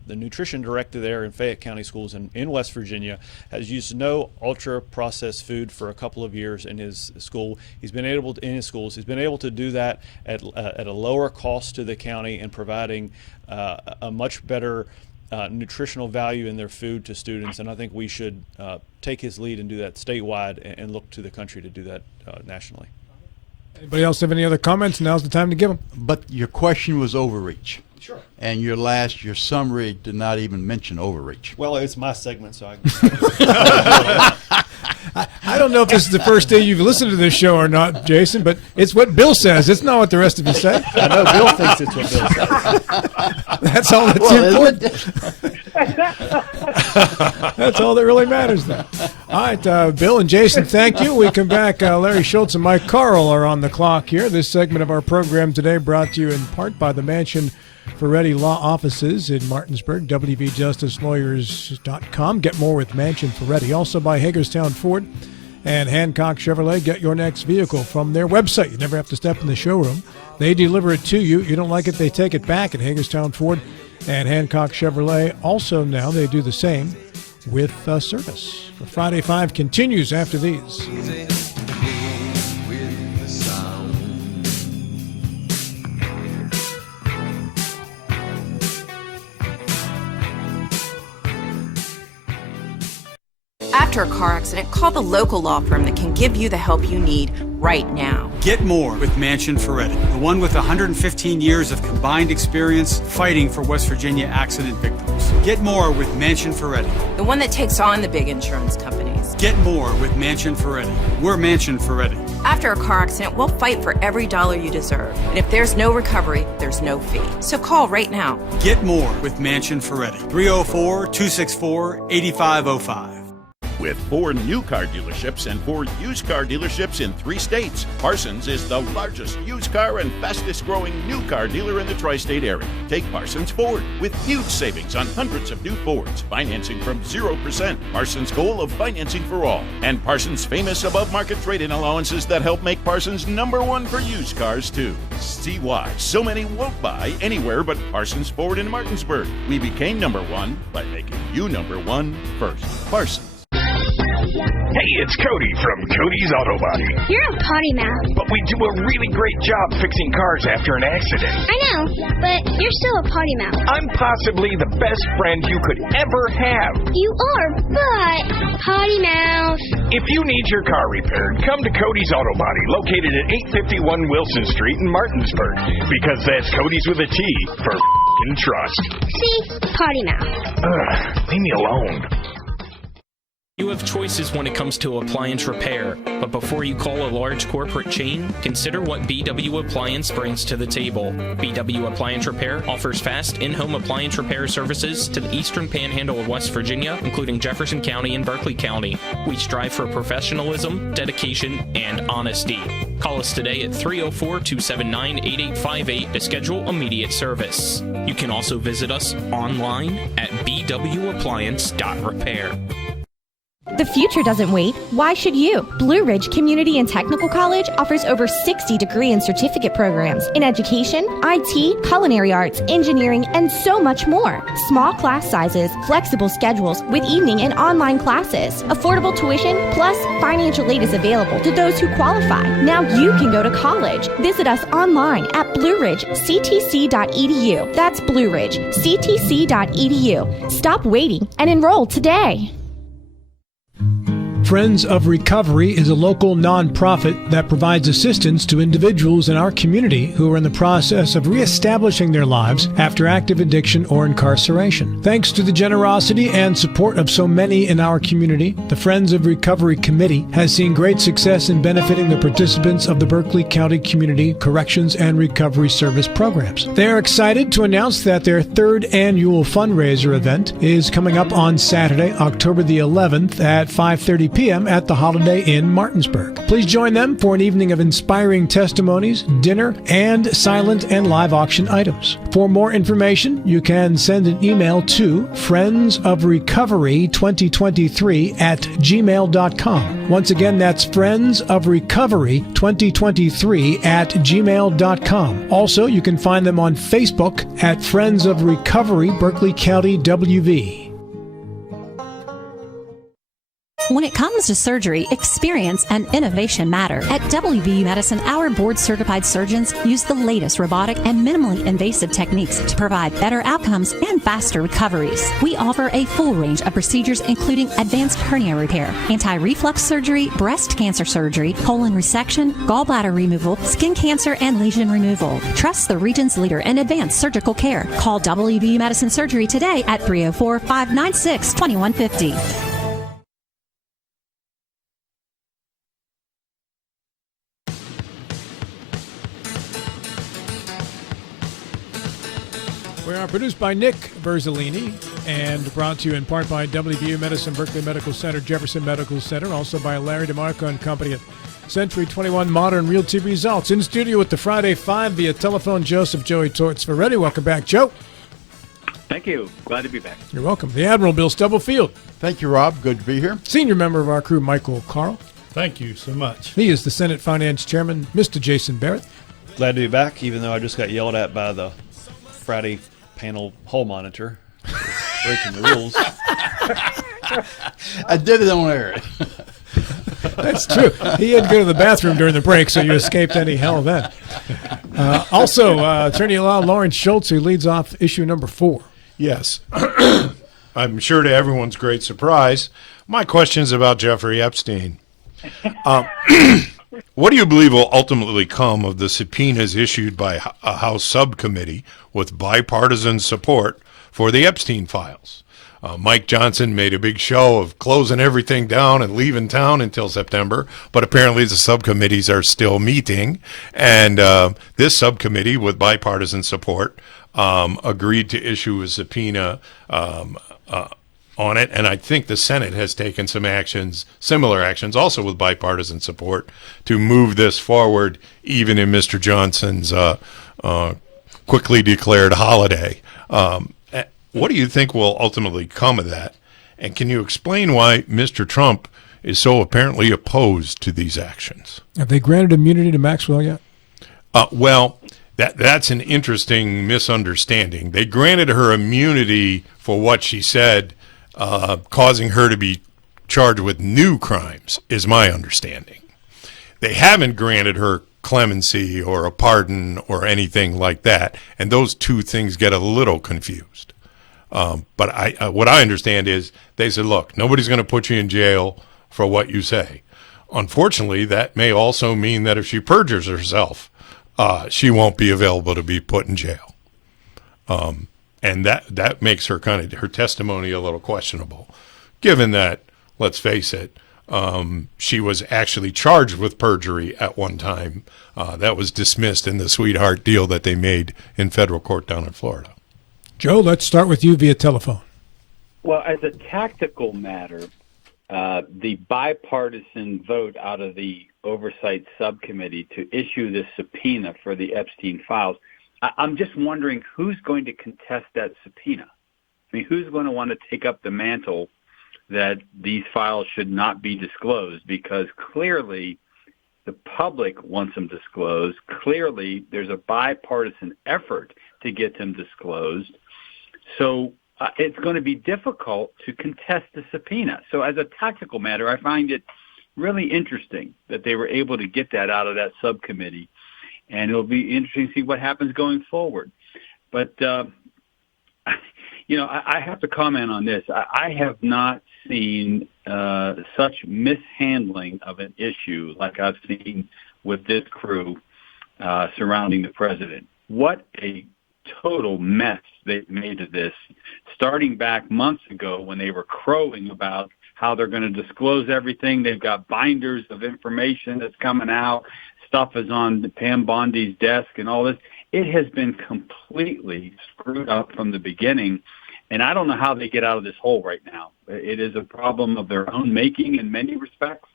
nutrition director there in Fayette County schools in West Virginia has used no ultra processed food for a couple of years in his school. He's been able to do that at a lower cost to the county and providing a much better nutritional value in their food to students, and I think we should take his lead and do that statewide and look to the country to do that nationally. Anybody else have any other comments? Now's the time to give them. But your question was overreach. Sure. And your summary did not even mention overreach. Well, it's my segment, so I don't know if this is the first day you've listened to this show or not, Jason, but it's what Bill says. It's not what the rest of you say. I know Bill thinks it's what Bill says. That's all that's important. That's all that really matters then. All right, Bill and Jason, thank you. We come back. Larry Schultz and Mike Carl are on the clock here. This segment of our program today brought to you in part by the Mansion Ferretti Law Offices in Martinsburg, wvjusticelawyers.com. Get more with Mansion Ferretti. Also by Hagerstown Ford and Hancock Chevrolet. Get your next vehicle from their website. You never have to step in the showroom. They deliver it to you. You don't like it, they take it back at Hagerstown Ford and Hancock Chevrolet. Also now they do the same with service. The Friday 5 continues after these. After a car accident, call the local law firm that can give you the help you need right now. Get more with Mansion Ferretti, the one with 115 years of combined experience fighting for West Virginia accident victims. Get more with Mansion Ferretti, the one that takes on the big insurance companies. Get more with Mansion Ferretti. We're Mansion Ferretti. After a car accident, we'll fight for every dollar you deserve. And if there's no recovery, there's no fee. So call right now. Get more with Mansion Ferretti. 304-264-8505. With 4 new car dealerships and 4 used car dealerships in 3 states, Parsons is the largest used car and fastest growing new car dealer in the tri-state area. Take Parsons Ford with huge savings on hundreds of new Fords, financing from 0%, Parsons' goal of financing for all, and Parsons' famous above-market trade-in allowances that help make Parsons #1 for used cars too. See why so many won't buy anywhere but Parsons Ford in Martinsburg. We became #1 by making you #1 first. Parsons. Hey, it's Cody from Cody's Auto Body. You're a potty mouth. But we do a really great job fixing cars after an accident. I know, but you're still a potty mouth. I'm possibly the best friend you could ever have. You are, but potty mouth. If you need your car repaired, come to Cody's Auto Body, located at 851 Wilson Street in Martinsburg. Because that's Cody's with a T for f***ing trust. See? Potty mouth. Ugh, leave me alone. You have choices when it comes to appliance repair, but before you call a large corporate chain, consider what BW Appliance brings to the table. BW Appliance Repair offers fast in-home appliance repair services to the eastern panhandle of West Virginia, including Jefferson County and Berkeley County. We strive for professionalism, dedication, and honesty. Call us today at 304-279-8858 to schedule immediate service. You can also visit us online at bwappliance.repair. The future doesn't wait. Why should you? Blue Ridge Community and Technical College offers over 60 degree and certificate programs in education, IT, culinary arts, engineering, and so much more. Small class sizes, flexible schedules with evening and online classes, affordable tuition, plus financial aid is available to those who qualify. Now you can go to college. Visit us online at blueridgectc.edu. That's blueridgectc.edu. Stop waiting and enroll today. Friends of Recovery is a local nonprofit that provides assistance to individuals in our community who are in the process of reestablishing their lives after active addiction or incarceration. Thanks to the generosity and support of so many in our community, the Friends of Recovery Committee has seen great success in benefiting the participants of the Berkeley County Community Corrections and Recovery Service programs. They are excited to announce that their third annual fundraiser event is coming up on Saturday, October the 11th at 5:30 p.m. at the Holiday Inn Martinsburg. Please join them for an evening of inspiring testimonies, dinner, and silent and live auction items. For more information, you can send an email to friendsofrecovery2023@gmail.com. Once again, that's friendsofrecovery2023@gmail.com. Also, you can find them on Facebook at Friends of Recovery Berkeley County WV. When it comes to surgery, experience and innovation matter. At WVU Medicine, our board-certified surgeons use the latest robotic and minimally invasive techniques to provide better outcomes and faster recoveries. We offer a full range of procedures including advanced hernia repair, anti-reflux surgery, breast cancer surgery, colon resection, gallbladder removal, skin cancer, and lesion removal. Trust the region's leader in advanced surgical care. Call WVU Medicine Surgery today at 304-596-2150. We are produced by Nick Verzolini and brought to you in part by WVU Medicine, Berkeley Medical Center, Jefferson Medical Center, also by Larry DeMarco and Company at Century 21 Modern Realty Results. In studio with the Friday Five via telephone, Joseph Joey Torts Ferretti. Welcome back, Joe. Thank you. Glad to be back. You're welcome. The Admiral, Bill Stubblefield. Thank you, Rob. Good to be here. Senior member of our crew, Michael Carl. Thank you so much. He is the Senate Finance Chairman, Mr. Jason Barrett. Glad to be back, even though I just got yelled at by the Friday panel hall monitor for breaking the rules. I did it on air. That's true. He had to go to the bathroom during the break, so you escaped any hell then. Also, Attorney at Law Lawrence Schultz, who leads off issue number 4. Yes. I'm sure to everyone's great surprise, my question is about Jeffrey Epstein. What do you believe will ultimately come of the subpoenas issued by a House subcommittee with bipartisan support for the Epstein files? Mike Johnson made a big show of closing everything down and leaving town until September, but apparently the subcommittees are still meeting, and this subcommittee with bipartisan support agreed to issue a subpoena on it, and I think the Senate has taken some actions, similar actions, also with bipartisan support, to move this forward, even in Mr. Johnson's quickly declared holiday. What do you think will ultimately come of that? And can you explain why Mr. Trump is so apparently opposed to these actions? Have they granted immunity to Maxwell yet? Well, that's an interesting misunderstanding. They granted her immunity for what she said, causing her to be charged with new crimes, is my understanding. They haven't granted her clemency or a pardon or anything like that, and those two things get a little confused. But what I understand is they said, look, nobody's going to put you in jail for what you say. Unfortunately, that may also mean that if she perjures herself, she won't be available to be put in jail. And that makes her her testimony a little questionable, given that, let's face it, she was actually charged with perjury at one time. That was dismissed in the sweetheart deal that they made in federal court down in Florida. Joe, let's start with you via telephone. Well, as a tactical matter, the bipartisan vote out of the Oversight Subcommittee to issue this subpoena for the Epstein files, I'm just wondering who's going to contest that subpoena. I mean, who's going to want to take up the mantle that these files should not be disclosed? Because clearly the public wants them disclosed. Clearly there's a bipartisan effort to get them disclosed. So it's going to be difficult to contest the subpoena. So as a tactical matter, I find it really interesting that they were able to get that out of that subcommittee, and it'll be interesting to see what happens going forward. But, I have to comment on this. I have not seen such mishandling of an issue like I've seen with this crew surrounding the president. What a total mess they've made of this, starting back months ago when they were crowing about how they're going to disclose everything. They've got binders of information that's coming out. Stuff is on Pam Bondi's desk and all this. It has been completely screwed up from the beginning, and I don't know how they get out of this hole right now. It is a problem of their own making in many respects.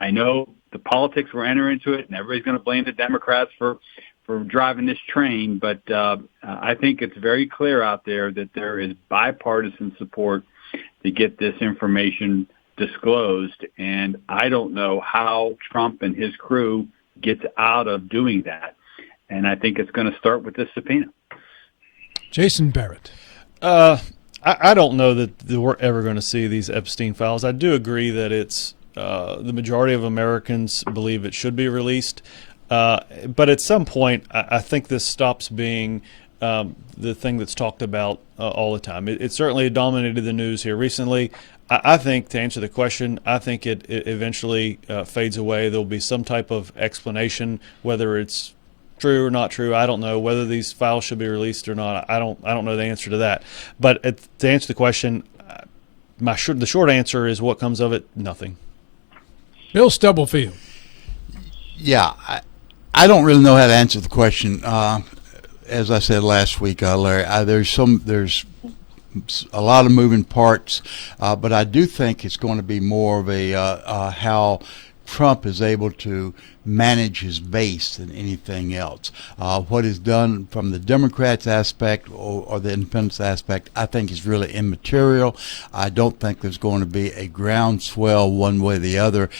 I know the politics will enter into it, and everybody's going to blame the Democrats for driving this train, but I think it's very clear out there that there is bipartisan support to get this information disclosed, and I don't know how Trump and his crew gets out of doing that, and I think it's going to start with this subpoena. Jason Barrett. I don't know that we're ever going to see these Epstein files. I do agree that it's the majority of Americans believe it should be released. But at some point, I think this stops being the thing that's talked about all the time. It certainly dominated the news here recently. I think, to answer the question, I think it eventually fades away. There'll be some type of explanation, whether it's true or not true. I don't know whether these files should be released or not. I don't know the answer to that. But to answer the question, the short answer is what comes of it, nothing. Bill Stubblefield. Yeah, I don't really know how to answer the question. As I said last week, Larry, there's a lot of moving parts, but I do think it's going to be more of a how Trump is able to manage his base than anything else. What is done from the Democrats aspect or the independents aspect, I think is really immaterial. I don't think there's going to be a groundswell one way or the other,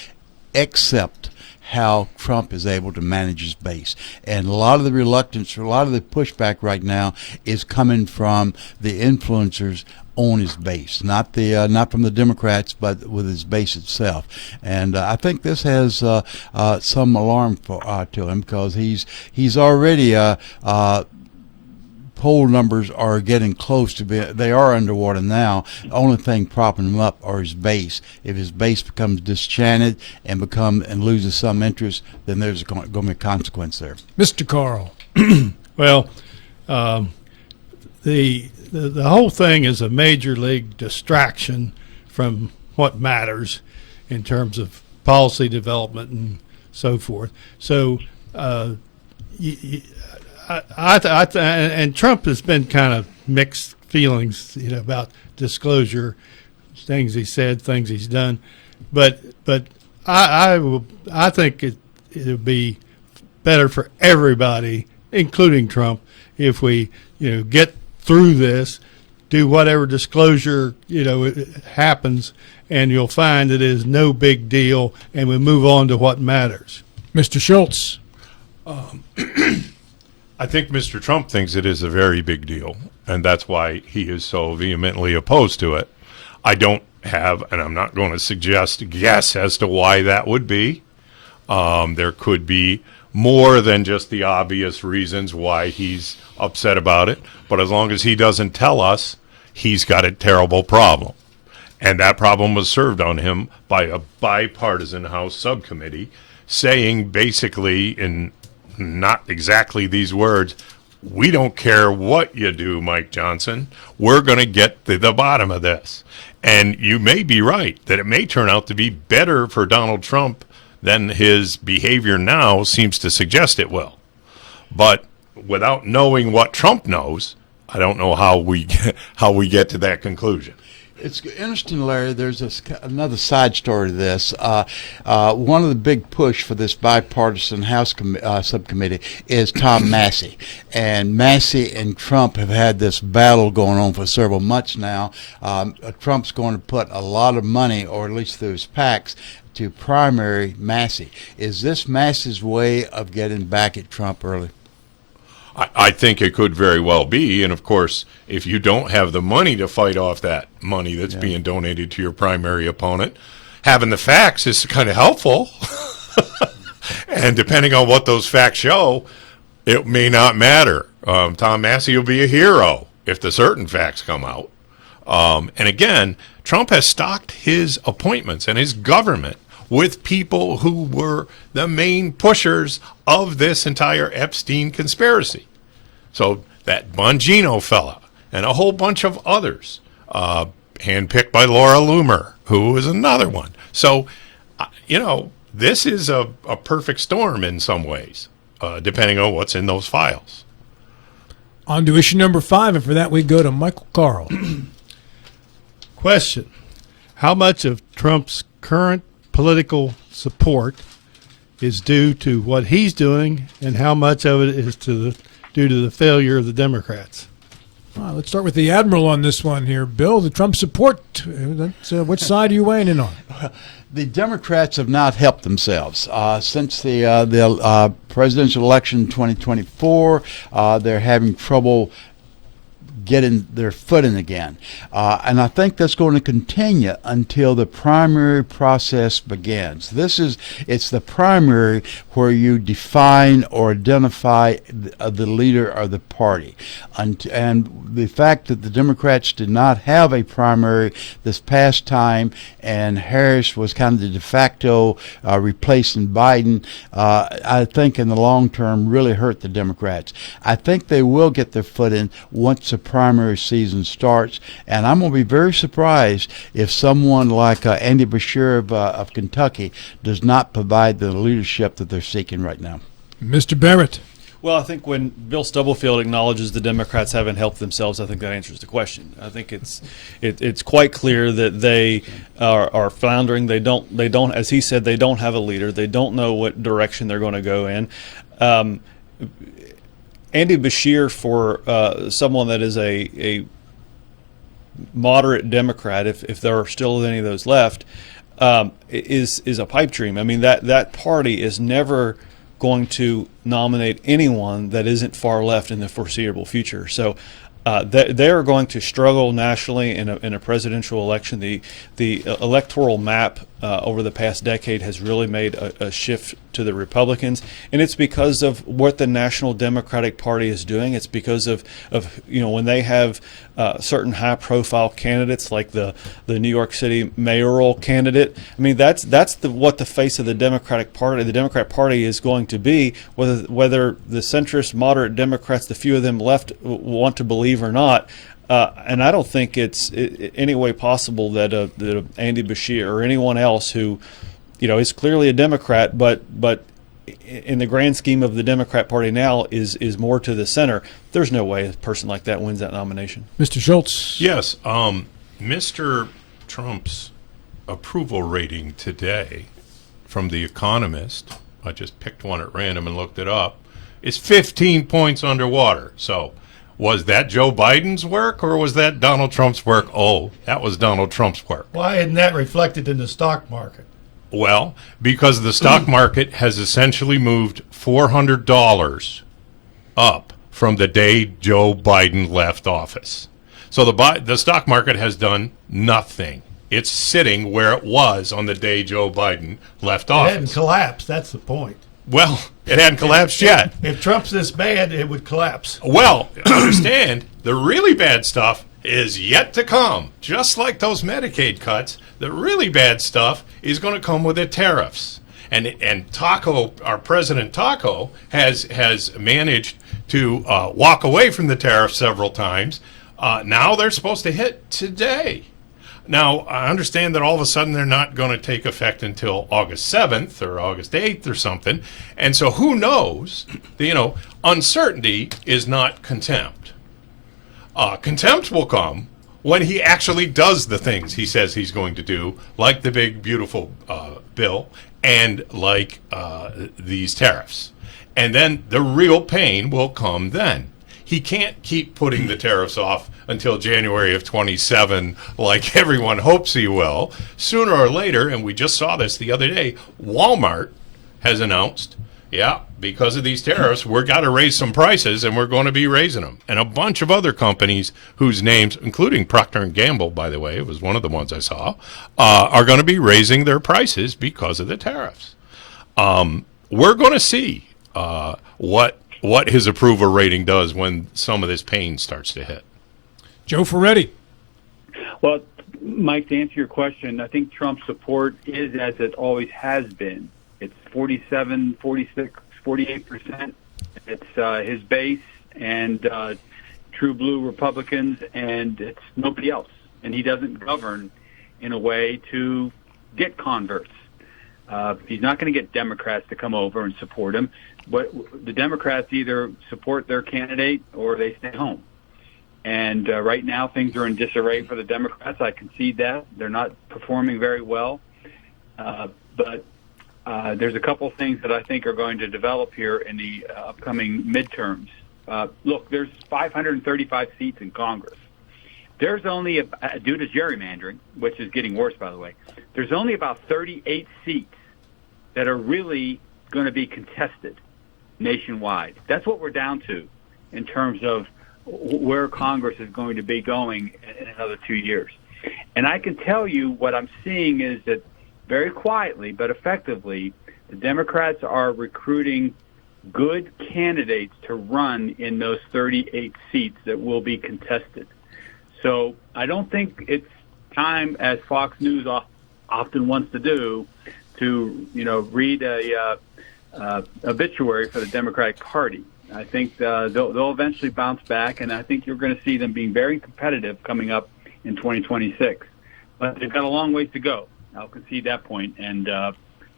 except how Trump is able to manage his base. And a lot of the reluctance, a lot of the pushback right now is coming from the influencers on his base, not from the Democrats, but with his base itself. And I think this has some alarm to him, because he's already poll numbers are getting close to they are underwater now. The only thing propping him up are his base. If his base becomes disenchanted and loses some interest, then there's going to be a consequence there. Mr. Carl. Well, the whole thing is a major league distraction from what matters in terms of policy development and so forth. So and Trump has been kind of mixed feelings, about disclosure, things he said, things he's done, but I think it'll be better for everybody, including Trump, if we get through this, do whatever disclosure happens, and you'll find that it is no big deal, and we move on to what matters. Mr. Schultz. I think Mr. Trump thinks it is a very big deal, and that's why he is so vehemently opposed to it. I don't have, and I'm not going to guess as to why that would be. There could be more than just the obvious reasons why he's upset about it. But as long as he doesn't tell us, he's got a terrible problem. And that problem was served on him by a bipartisan House subcommittee saying basically in not exactly these words, we don't care what you do, Mike Johnson. We're going to get to the bottom of this. And you may be right that it may turn out to be better for Donald Trump than his behavior now seems to suggest it will. But without knowing what Trump knows, I don't know how we get to that conclusion. It's interesting, Larry. There's another side story to this. One of the big push for this bipartisan House subcommittee is Tom Massey. And Massey and Trump have had this battle going on for several months now. Trump's going to put a lot of money, or at least through his PACs, to primary Massey. Is this Massey's way of getting back at Trump early? I think it could very well be. And, of course, if you don't have the money to fight off that money that's being donated to your primary opponent, having the facts is kind of helpful. And depending on what those facts show, it may not matter. Tom Massey will be a hero if the certain facts come out. And, again, Trump has stocked his appointments and his government with people who were the main pushers of this entire Epstein conspiracy. So that Bongino fella and a whole bunch of others, handpicked by Laura Loomer, who is another one. So, this is a perfect storm in some ways, depending on what's in those files. On to issue number 5, and for that we go to Michael Carl. Question: how much of Trump's current political support is due to what he's doing, and how much of it is due to the failure of the Democrats? Let's start with the Admiral on this one here. Bill, the Trump support, which side are you weighing in on? The Democrats have not helped themselves. Since the presidential election in 2024, they're having trouble getting their footing again. And I think that's going to continue until the primary process begins. It's the primary where you define or identify the leader of the party. And the fact that the Democrats did not have a primary this past time, and Harris was kind of the de facto replacing Biden, I think in the long term really hurt the Democrats. I think they will get their footing once the primary season starts, and I'm going to be very surprised if someone like Andy Beshear of Kentucky does not provide the leadership that they're seeking right now. Mr. Barrett. Well, I think when Bill Stubblefield acknowledges the Democrats haven't helped themselves, I think that answers the question. I think it's quite clear that they are floundering. They don't, as he said, they don't have a leader. They don't know what direction they're going to go in. Andy Beshear, for someone that is a moderate Democrat, if there are still any of those left, is a pipe dream. I mean, that party is never going to nominate anyone that isn't far left in the foreseeable future. So they are going to struggle nationally in a presidential election. The electoral map over the past decade has really made a shift to the Republicans, and it's because of what the National Democratic Party is doing. It's because of when they have certain high-profile candidates like the New York City mayoral candidate. I mean, that's what the face of the Democratic Party, the Democrat Party, is going to be. Whether the centrist, moderate Democrats, the few of them left, want to believe or not. And I don't think it's any way possible that Andy Beshear or anyone else who, is clearly a Democrat, but in the grand scheme of the Democrat Party now is more to the center. There's no way a person like that wins that nomination. Mr. Schultz. Yes. Mr. Trump's approval rating today from The Economist, I just picked one at random and looked it up, is 15 points underwater. So was that Joe Biden's work or was that Donald Trump's work? Oh, that was Donald Trump's work. Why isn't that reflected in the stock market? Well, because the stock market has essentially moved $400 up from the day Joe Biden left office. So the stock market has done nothing It's sitting where it was on the day Joe Biden left It office. hadn't collapsed. That's the point. Well, it hadn't collapsed yet. If Trump's this bad, it would collapse. Well, understand, the really bad stuff is yet to come. Just like those Medicaid cuts, the really bad stuff is going to come with the tariffs. And Taco, our President Taco, has managed to walk away from the tariffs several times. Now they're supposed to hit today. Now, I understand that all of a sudden they're not going to take effect until August 7th or August 8th or something. And so who knows? Uncertainty is not contempt. Contempt will come when he actually does the things he says he's going to do, like the big, beautiful bill and like these tariffs. And then the real pain will come then. He can't keep putting the tariffs off until January of 27 like everyone hopes he will. Sooner or later, and we just saw this the other day, Walmart has announced, because of these tariffs, we're got to raise some prices, and we're going to be raising them. And a bunch of other companies whose names, including Procter & Gamble, by the way, it was one of the ones I saw, are going to be raising their prices because of the tariffs. We're going to see what his approval rating does when some of this pain starts to hit. Joe Ferretti. Well, Mike, to answer your question, I think Trump's support is as it always has been. It's 47, 46, 48%. It's his base and true blue Republicans, and it's nobody else. And he doesn't govern in a way to get converts. He's not going to get Democrats to come over and support him. But the Democrats either support their candidate or they stay home. And right now things are in disarray for the Democrats. I concede that. They're not performing very well. But there's a couple things that I think are going to develop here in the upcoming midterms. Look, there's 535 seats in Congress. There's only, due to gerrymandering, which is getting worse, by the way, there's only about 38 seats that are really going to be contested nationwide. That's what we're down to in terms of where Congress is going to be going in another 2 years. And I can tell you what I'm seeing is that very quietly but effectively, the Democrats are recruiting good candidates to run in those 38 seats that will be contested. So I don't think it's time, as Fox News often wants to do, to read a obituary for the Democratic Party. I think they'll eventually bounce back, and I think you're going to see them being very competitive coming up in 2026. But they've got a long ways to go. I'll concede that point, and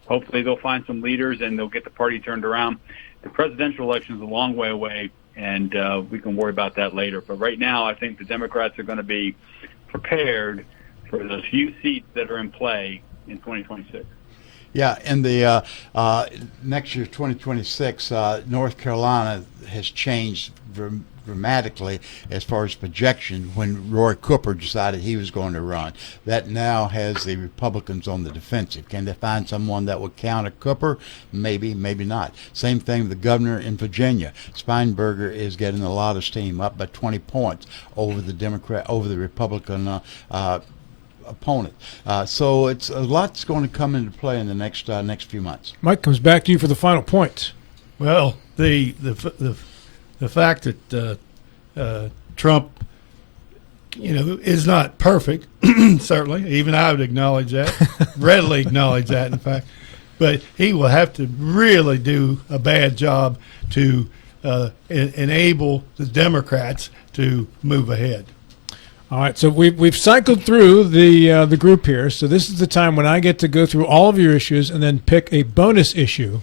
hopefully they'll find some leaders and they'll get the party turned around. The presidential election is a long way away, and we can worry about that later. But right now, I think the Democrats are going to be prepared for those few seats that are in play in 2026. Yeah, in the next year, 2026, North Carolina has changed dramatically as far as projection when Roy Cooper decided he was going to run. That now has the Republicans on the defensive. Can they find someone that would counter Cooper? Maybe, maybe not. Same thing with the governor in Virginia. Steinberger is getting a lot of steam, up by 20 points over the Republican opponent. So it's a lot's going to come into play in the next few months. Mike, comes back to you for the final point. Well, the fact that Trump, is not perfect, certainly. Even I would acknowledge that, readily acknowledge that, in fact. But he will have to really do a bad job to enable the Democrats to move ahead. All right, so we've cycled through the group here. So this is the time when I get to go through all of your issues and then pick a bonus issue.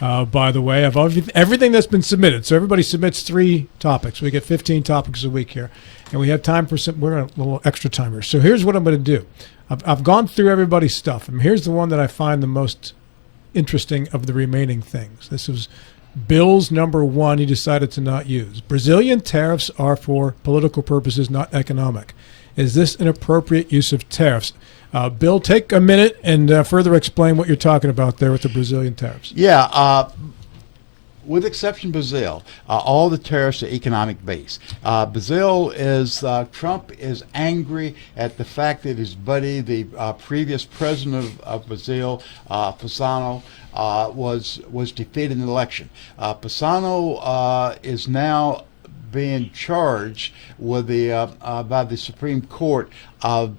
By the way, of everything that's been submitted. So everybody submits 3 topics. We get 15 topics a week here, and we have time for we're on a little extra timer. So here's what I'm going to do. I've gone through everybody's stuff, and here's the one that I find the most interesting of the remaining things. This was Bill's number 1 he decided to not use. Brazilian tariffs are for political purposes, not economic. Is this an appropriate use of tariffs? Bill, take a minute and further explain what you're talking about there with the Brazilian tariffs. Yeah. with exception of Brazil, all the tariffs are economic based. Brazil is, Trump is angry at the fact that his buddy, the previous president of Brazil, Pisano, was defeated in the election. Pisano is now being charged with by the Supreme Court of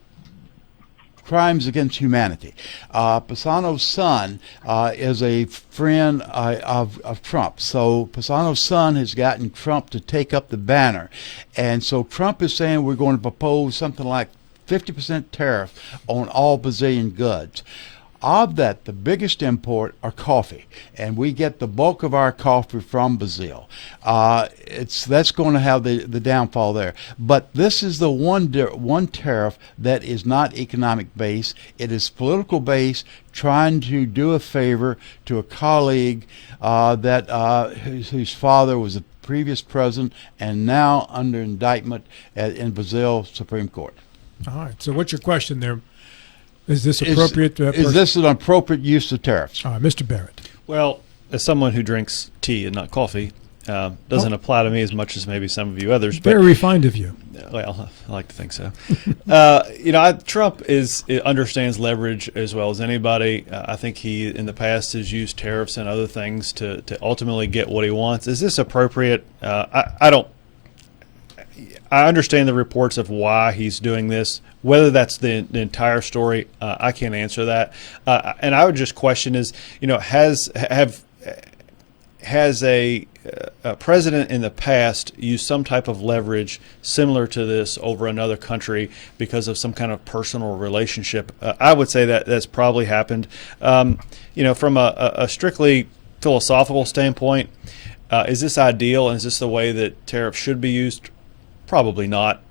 crimes against humanity. Pisano's son is a friend of Trump. So Pisano's son has gotten Trump to take up the banner. And so Trump is saying we're going to propose something like 50% tariff on all Brazilian goods. Of that, the biggest import are coffee, and we get the bulk of our coffee from Brazil. That's going to have the downfall there. But this is the one tariff that is not economic based. It is political based, trying to do a favor to a colleague whose father was a previous president and now under indictment in Brazil Supreme Court. All right. So what's your question there? Is this appropriate? Is this an appropriate use of tariffs? Mr. Barrett. Well, as someone who drinks tea and not coffee, doesn't apply to me as much as maybe some of you others. Very refined of you. Well, I like to think so. Trump understands leverage as well as anybody. I think he, in the past, has used tariffs and other things to ultimately get what he wants. Is this appropriate? I don't. I understand the reports of why he's doing this. Whether that's the entire story, I can't answer that. And I would just question is, has a president in the past used some type of leverage similar to this over another country because of some kind of personal relationship? I would say that that's probably happened. From a strictly philosophical standpoint, is this ideal? And is this the way that tariffs should be used? Probably not,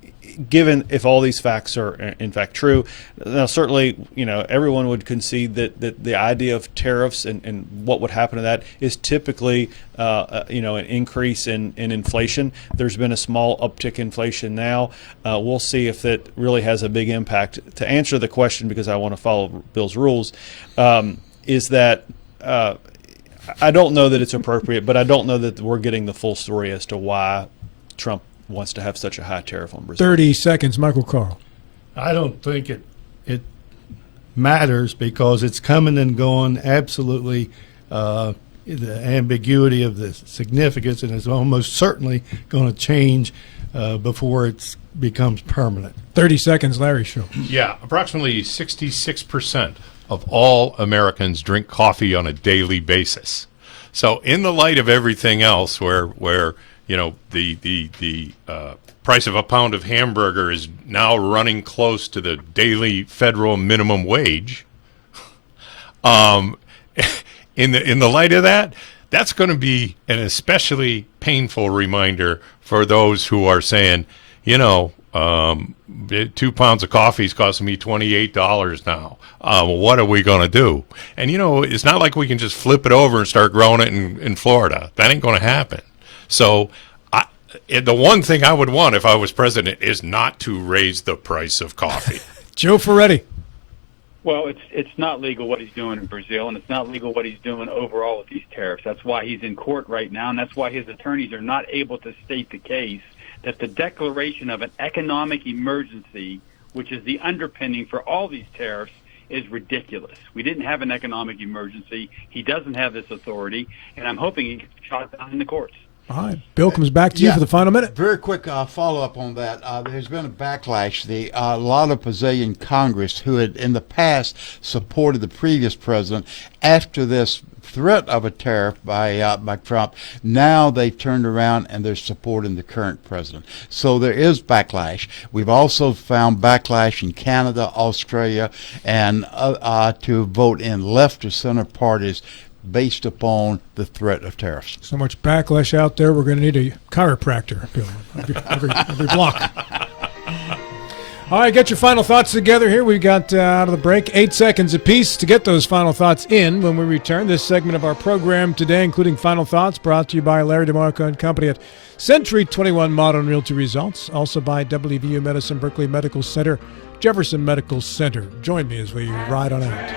given if all these facts are in fact true. Now, certainly, everyone would concede that the idea of tariffs and what would happen to that is typically, an increase in inflation. There's been a small uptick in inflation now. We'll see if that really has a big impact. To answer the question, because I want to follow Bill's rules, is that I don't know that it's appropriate, but I don't know that we're getting the full story as to why Trump wants to have such a high tariff on Brazil. 30 seconds, Michael Carl. I don't think it matters because it's coming and going. Absolutely, the ambiguity of the significance, and it's almost certainly going to change before it becomes permanent. 30 seconds, Larry Show. Yeah, approximately 66% of all Americans drink coffee on a daily basis. So in the light of everything else, where the price of a pound of hamburger is now running close to the daily federal minimum wage. In the light of that, that's going to be an especially painful reminder for those who are saying, 2 pounds of coffee is costing me $28 now. What are we going to do? And, it's not like we can just flip it over and start growing it in Florida. That ain't going to happen. So the one thing I would want if I was president is not to raise the price of coffee. Joe Ferretti. Well, it's not legal what he's doing in Brazil, and it's not legal what he's doing overall with these tariffs. That's why he's in court right now, and that's why his attorneys are not able to state the case that the declaration of an economic emergency, which is the underpinning for all these tariffs, is ridiculous. We didn't have an economic emergency. He doesn't have this authority, and I'm hoping he gets shot down in the courts. All right. Bill comes back to you for the final minute. Very quick follow-up on that. There's been a backlash. A lot of Brazilian Congress who had in the past supported the previous president, after this threat of a tariff by Trump, now they've turned around and they're supporting the current president. So there is backlash. We've also found backlash in Canada, Australia, and to vote in left or center parties based upon the threat of tariffs. So much backlash out there, we're going to need a chiropractor, Bill, every block. All right, get your final thoughts together here. We got out of the break 8 seconds apiece to get those final thoughts in when we return. This segment of our program today, including final thoughts, brought to you by Larry DeMarco and Company at Century 21 Modern Realty Results, also by WVU Medicine, Berkeley Medical Center, Jefferson Medical Center. Join me as we ride on out.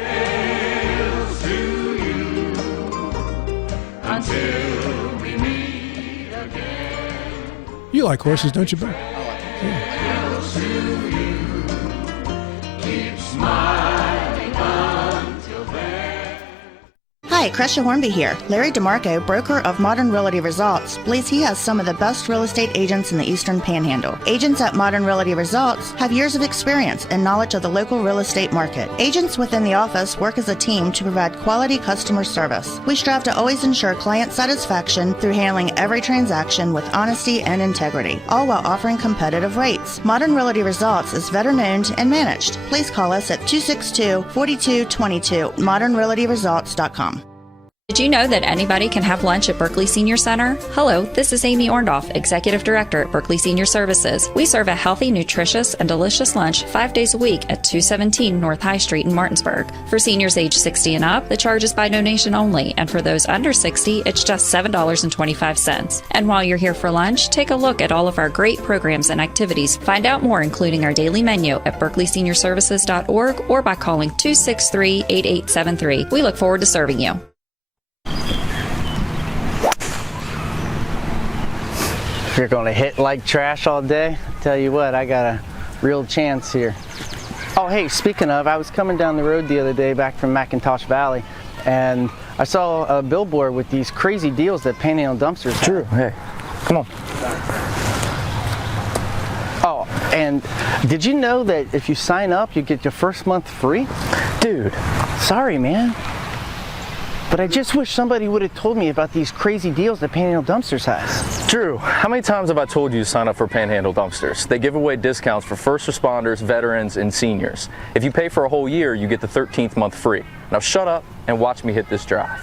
Until You like horses, don't you, Bud? Hi, Crescia Hornby here. Larry DeMarco, broker of Modern Realty Results, believes he has some of the best real estate agents in the Eastern Panhandle. Agents at Modern Realty Results have years of experience and knowledge of the local real estate market. Agents within the office work as a team to provide quality customer service. We strive to always ensure client satisfaction through handling every transaction with honesty and integrity, all while offering competitive rates. Modern Realty Results is veteran-owned and managed. Please call us at 262-4222, modernrealtyresults.com. Did you know that anybody can have lunch at Berkeley Senior Center? Hello, this is Amy Orndorff, Executive Director at Berkeley Senior Services. We serve a healthy, nutritious, and delicious lunch 5 days a week at 217 North High Street in Martinsburg. For seniors age 60 and up, the charge is by donation only, and for those under 60, it's just $7.25. And while you're here for lunch, take a look at all of our great programs and activities. Find out more, including our daily menu, at berkeleyseniorservices.org or by calling 263-8873. We look forward to serving you. If you're going to hit like trash all day, tell you what, I got a real chance here. Oh, hey, speaking of, I was coming down the road the other day back from McIntosh Valley, and I saw a billboard with these crazy deals that Panhandle Dumpsters have. Drew, hey, come on. Oh, and did you know that if you sign up, you get your first month free? Dude. Sorry, man. But I just wish somebody would have told me about these crazy deals that Panhandle Dumpsters has. Drew, how many times have I told you to sign up for Panhandle Dumpsters? They give away discounts for first responders, veterans, and seniors. If you pay for a whole year, you get the 13th month free. Now shut up and watch me hit this drive.